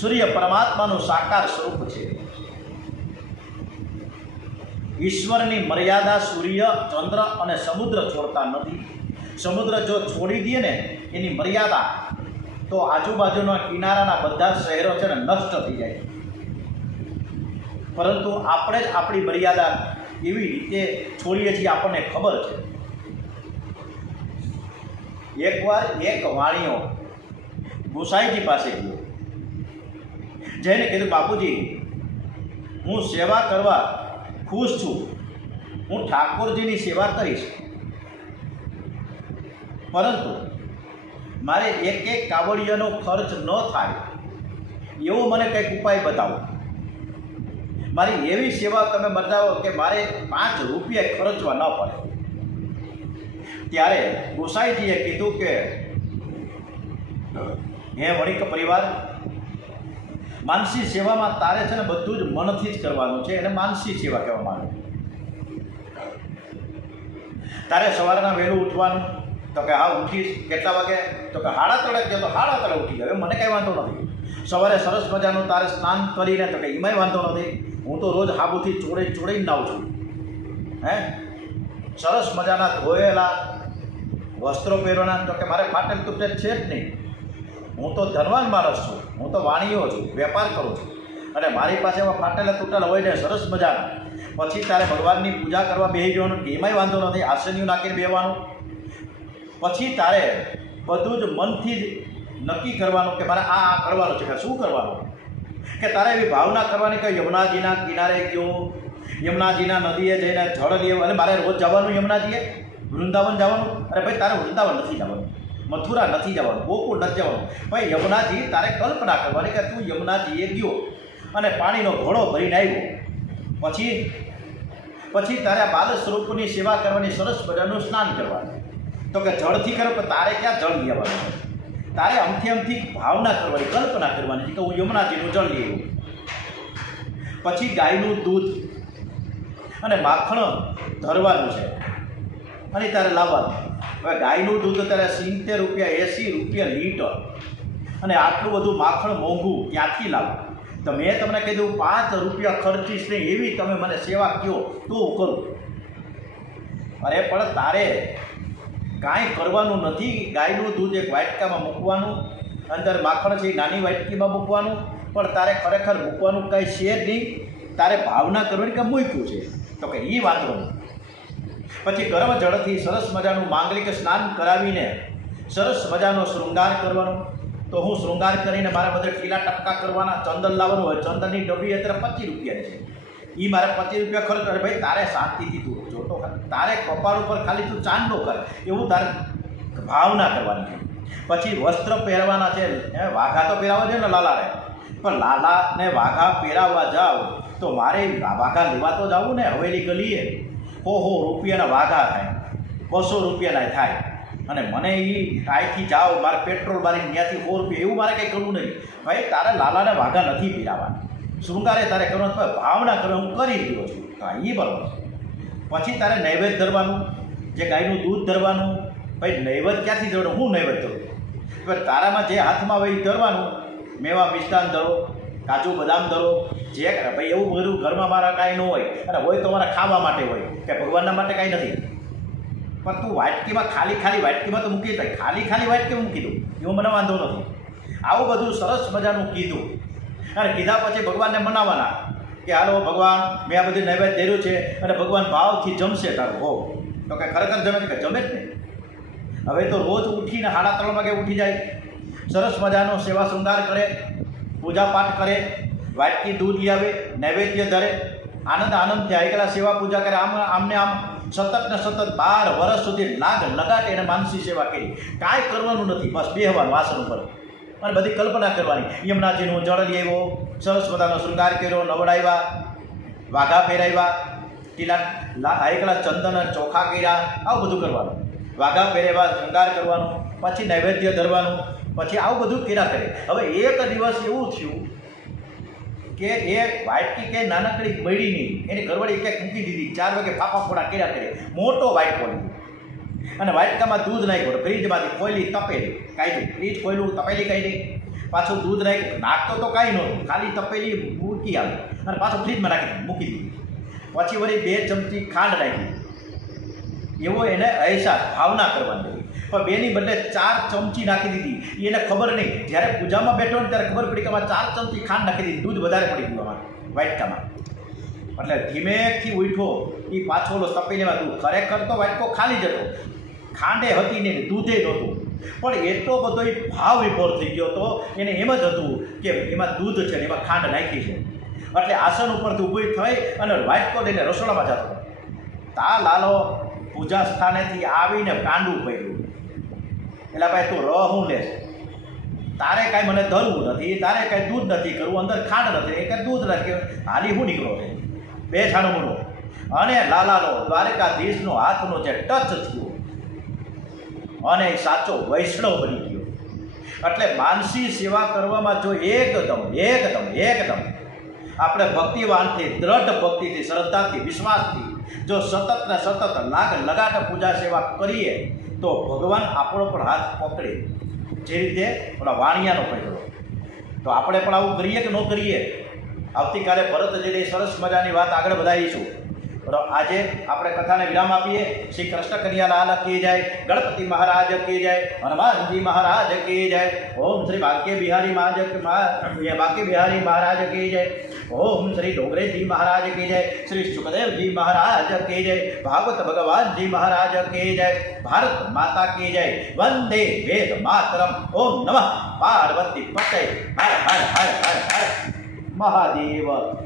સૂર્ય પરમાત્માનું સાકાર સ્વરૂપ છે. ઈશ્વરની મર્યાદા સૂર્ય, ચંદ્ર અને સમુદ્ર છોડતા નથી. સમુદ્ર જો છોડી દે ને એની મર્યાદા, તો આજુબાજુના કિનારાના બધા શહેરો છે ને નષ્ટ થઈ જાય. પરંતુ આપણે જ આપણી મર્યાદા એવી રીતે છોડીએ છીએ, આપણને ખબર છે. એકવાર એક વાણિયો ગોસાઈજી પાસે ગયો, જેને કીધું બાપુજી હું સેવા કરવા ખુશ છું, હું ઠાકોરજીની સેવા કરીશ, પરંતુ મારે એક કાવડિયાનો ખર્ચ ન થાય એવો મને કંઈક ઉપાય બતાવો. મારી એવી સેવા તમે બતાવો કે મારે 5 રૂપિયા ખર્ચવા ન પડે. ત્યારે ગોસાઈજીએ કીધું કે હે વણિક પરિવાર, માનસી સેવામાં તારે છે ને બધું જ મનથી જ કરવાનું છે, એને માનસી સેવા કહેવામાં આવે. તારે સવારના વહેલું ઉઠવાનું, તો કે હા ઉઠીશ. કેટલા વાગે? તો કે 3:30 ગયો તો 3:30 ઉઠી ગયો, મને કાંઈ વાંધો નથી. સવારે સરસ મજાનું તારે સ્નાન કરીને, તો કે એમાંય વાંધો નથી, હું તો રોજ હાબુથી ચોળીને નાઉં છું. સરસ મજાના ધોયેલા વસ્ત્રો પહેરવાના, તો કે મારે ફાટેલ તૂટેલ છે જ નહીં. હું તો ધનવાન માણસ છું, હું તો વાણીઓ છું, વેપાર કરું છું, અને મારી પાસે એવા ફાટેલા તૂટેલા હોય ને સરસ મજાના. પછી તારે ભગવાનની પૂજા કરવા બેસી જવાનું, એમાંય વાંધો નથી, આસનિયું નાખીને બેસવાનું. પછી તારે બધું જ મનથી જ નક્કી કરવાનું કે મારે આ કરવાનું છે. કે શું કરવાનું? કે તારે એવી ભાવના કરવાની કે યમુનાજીના કિનારે ગયો, યમુનાજીના નદીએ જઈને જળ લેવું, અને મારે રોજ જવાનું યમુનાજીએ, વૃંદાવન જવાનું. અરે ભાઈ તારે વૃંદાવન નથી જવાનું, મથુરા નથી જવાનું, ગોકુળ નથી જવાનું. ભાઈ યમુનાજી તારે કલ્પના કરવાની કે તું યમુનાજીએ ગયો અને પાણીનો ઘોડો ભરીને આવ્યો. પછી તારે બાલ સ્વરૂપની સેવા કરવાની, સરસ મજાનું સ્નાન કરવાનું. તો કે જળથી કરો, પણ તારે ક્યાં જળ લેવાનું છે? તારે અમથી ભાવના કરવાની, કલ્પના કરવાની કે હું યમુનાજીનું જળ લઈ આવ્યું. પછી ગાયનું દૂધ અને માખણ ધરવાનું છે અને તારે લાવવાનું. હવે ગાયનું દૂધ તારે 70 રૂપિયા 80 રૂપિયા લીટર, અને આટલું બધું માખણ મોંઘું ક્યાંથી લાવવું? તો મેં તમને કીધું 5 રૂપિયા ખર્ચીશ નહીં, એવી તમે મને સેવા કહો તો કરું. અરે પણ તારે કાંઈ કરવાનું નથી. ગાયનું દૂધ એક વાટકામાં મૂકવાનું, અંદર માખણ છે એ નાની વાટકીમાં મૂકવાનું, પણ તારે ખરેખર મૂકવાનું કાંઈ છે જ નહીં. તારે ભાવના કરવાની કે મૂક્યું છે, તો કે એ વાંધો નહીં. પછી ગરમ જળથી સરસ મજાનું માંગલિક સ્નાન કરાવીને સરસ મજાનો શૃંગાર કરવાનો. તો હું શૃંગાર કરીને મારા બધા ટીલા ટપકા કરવાના. ચંદન લાવવાનું હોય, ચંદનની ડબ્બી અત્યારે 25 રૂપિયાની છે. એ મારે 25 રૂપિયા ખર્ચ કરે. ભાઈ તારે શાંતિથી તું જોતો કર, તારે કપાળ ઉપર ખાલી તું ચાંદો કર, એવું તારે ભાવના કરવાની છે. પછી વસ્ત્ર પહેરવાના છે. વાઘા તો પહેરાવા છે ને લાલાને, પણ લાલાને વાઘા પહેરાવવા જાઓ તો મારે વાઘા લેવા તો જવું ને. હવેલી ગલીએ હો રૂપિયાના વાઘા થાય, 200 રૂપિયાના થાય. અને મને એ અહીંથી જાઓ, મારે પેટ્રોલ મારી ત્યાંથી 100 રૂપિયા, એવું મારે કંઈ કરવું નહીં. ભાઈ તારે લાલાને વાઘા નથી પહેરાવાના, શૃંગારે તારે કરવાનું, ભાવના કરો, હું કરી રહ્યો છું. હા, એ બરાબર. પછી તારે નૈવેદ્ય ધરવાનું, જે ગાયનું દૂધ ધરવાનું. ભાઈ નૈવેદ્ય ક્યાંથી ધરવાનું? હું નૈવેદ્ય ધરું? ભાઈ તારામાં જે હાથમાં હોય એ ધરવાનું. મેવા મિષ્ટાન ધરો, કાજુ બદામ ધરો, જે ભાઈ એવું બધું ઘરમાં મારા કાંઈ ન હોય, અને હોય તો મારા ખાવા માટે હોય, કે ભગવાનના માટે કાંઈ નથી. પણ તું વાટકીમાં ખાલી વાટકીમાં તો મૂકી જાય, ખાલી વાટકી મૂકી દઉં, એવું મને વાંધો નથી. આવું બધું સરસ મજાનું કીધું. અને કીધા પછી ભગવાનને મનાવવાના કે હાલો ભગવાન, મેં આ બધું નૈવેદ્ય ધર્યું છે અને ભગવાન ભાવથી જમશે તારું. હો તો કે ખરેખર જમે કે જમે જ નહીં. હવે તો રોજ ઉઠીને 3:30 વાગે ઉઠી જાય, સરસ મજાનો સેવા શૃંગાર કરે, પૂજા પાઠ કરે, વાટકી દૂધ લઈ આવે, નૈવેદ્ય ધરે, આનંદથી આઈકલા સેવા પૂજા કરે. આમને આમ સતત ને સતત 12 વર્ષ સુધી લાગ લગાટે એને માનસી સેવા કરી. કાંઈ કરવાનું નથી, બસ બેહવાનું વાસણ ઉપર અને બધી કલ્પના કરવાની. યમુનાજીનું જળ લઈ આવ્યો, સરસ મજાનો શૃંગાર કર્યો, નવડાવ્યા, વાઘા પહેરાવ્યા, ટીલા આઈકલા ચંદન અને ચોખા કર્યા, આવું બધું કરવાનું. વાઘા પહેરાવ્યા, શૃંગાર કરવાનું, પછી નૈવેદ્ય ધરવાનું, પછી આવું બધું કર્યા કરે. હવે એક દિવસ એવું થયું કે એ વાટકી કે નાનકડી બળી નહીં, એની ઘરવાળી કંઈક મૂકી દીધી. 4 વાગે ફાફા ફોડા કર્યા કરે, મોટો વાટકો લીધો અને વાટકામાં દૂધ નાખ્યું. ફ્રીજમાંથી ખોલી તપેલી કાઢી, ફ્રીજ ખોલ્યું, તપેલી કાઢી, પાછું દૂધ નાખ્યું. નાખતો તો કાંઈ નહોતું, ખાલી તપેલી મૂકી આવી અને પાછું ફ્રીજમાં નાખી મૂકી દીધી. પછી વળી 2 ચમચી ખાંડ નાખી. એવો એને અહેસાસ, ભાવના કરવાની હતી. પણ 2ની બદલે 4 ચમચી નાખી દીધી. એને ખબર નહીં, જ્યારે પૂજામાં બેઠો ને ત્યારે ખબર પડી કે આમાં 4 ચમચી ખાંડ નાખી દીધી, દૂધ વધારે પડી ગયું અમારે વાટકામાં. એટલે ધીમેથી ઉઠો, એ પાછો ઓલો તપેલીમાં દૂધ. ખરેખર તો વાટકો ખાલી જ હતો, ખાંડે હતી ને દૂધે નહોતું. પણ એટલો બધો ભાવ વિભોર થઈ ગયો હતો, એને એમ જ હતું કે એમાં દૂધ છે ને એમાં ખાંડ નાખી છે. એટલે આસન ઉપરથી ઊભી થઈ અને વાટકો લઈને રસોડામાં જતો. તા લાલો પૂજા સ્થાનેથી આવીને કાંડું પડ્યું. એટલે ભાઈ તું હું લેશ, તારે કાંઈ મને ધરવું નથી, તારે કાંઈ દૂધ નથી કરવું, અંદર ખાંડ નથી, એ કાંઈ દૂધ નથી, હાલી હું નીકળો છે 2 છાણું મૂળો. અને લાલાનો દ્વારકાધીશનો હાથનો જે ટચ થયો અને એ સાચો વૈષ્ણવ બની ગયો. એટલે માનસી સેવા કરવામાં જો એકદમ આપણે ભક્તિવાનથી, દ્રઢ ભક્તિથી, શ્રદ્ધાથી, વિશ્વાસથી જો સતત ને સતત લાગ લગાટ પૂજા સેવા કરીએ તો ભગવાન આપણો પણ હાથ પકડે. જે રીતે ઓલા વાણિયાનો પકડ્યો. તો આપણે પણ આવું કરીએ કે ન કરીએ? આવતીકાલે ભરત જઈને સરસ મજાની વાત આગળ વધારીશું. બરાબર, આજે આપણે કથાને વિરામ આપીએ. શ્રી કૃષ્ણ કનૈયાલાલ કી જય, ગણપતિ મહારાજ કી જય, હનુમાનજી મહારાજ કી જય, ઓમ શ્રી બાંકે બિહારી મહારાજ કી જય, ઓમ શ્રી ડોંગરેજી મહારાજ કી જય, શ્રી સુખદેવજી મહારાજ કી જય, ભાગવત ભગવાનજી મહારાજ કી જય, ભારત માતા કી જય, વંદે વેદ માતરમ, ઓમ નમઃ પાર્વતી પતય, હર હર હર હર હર મહાદેવ.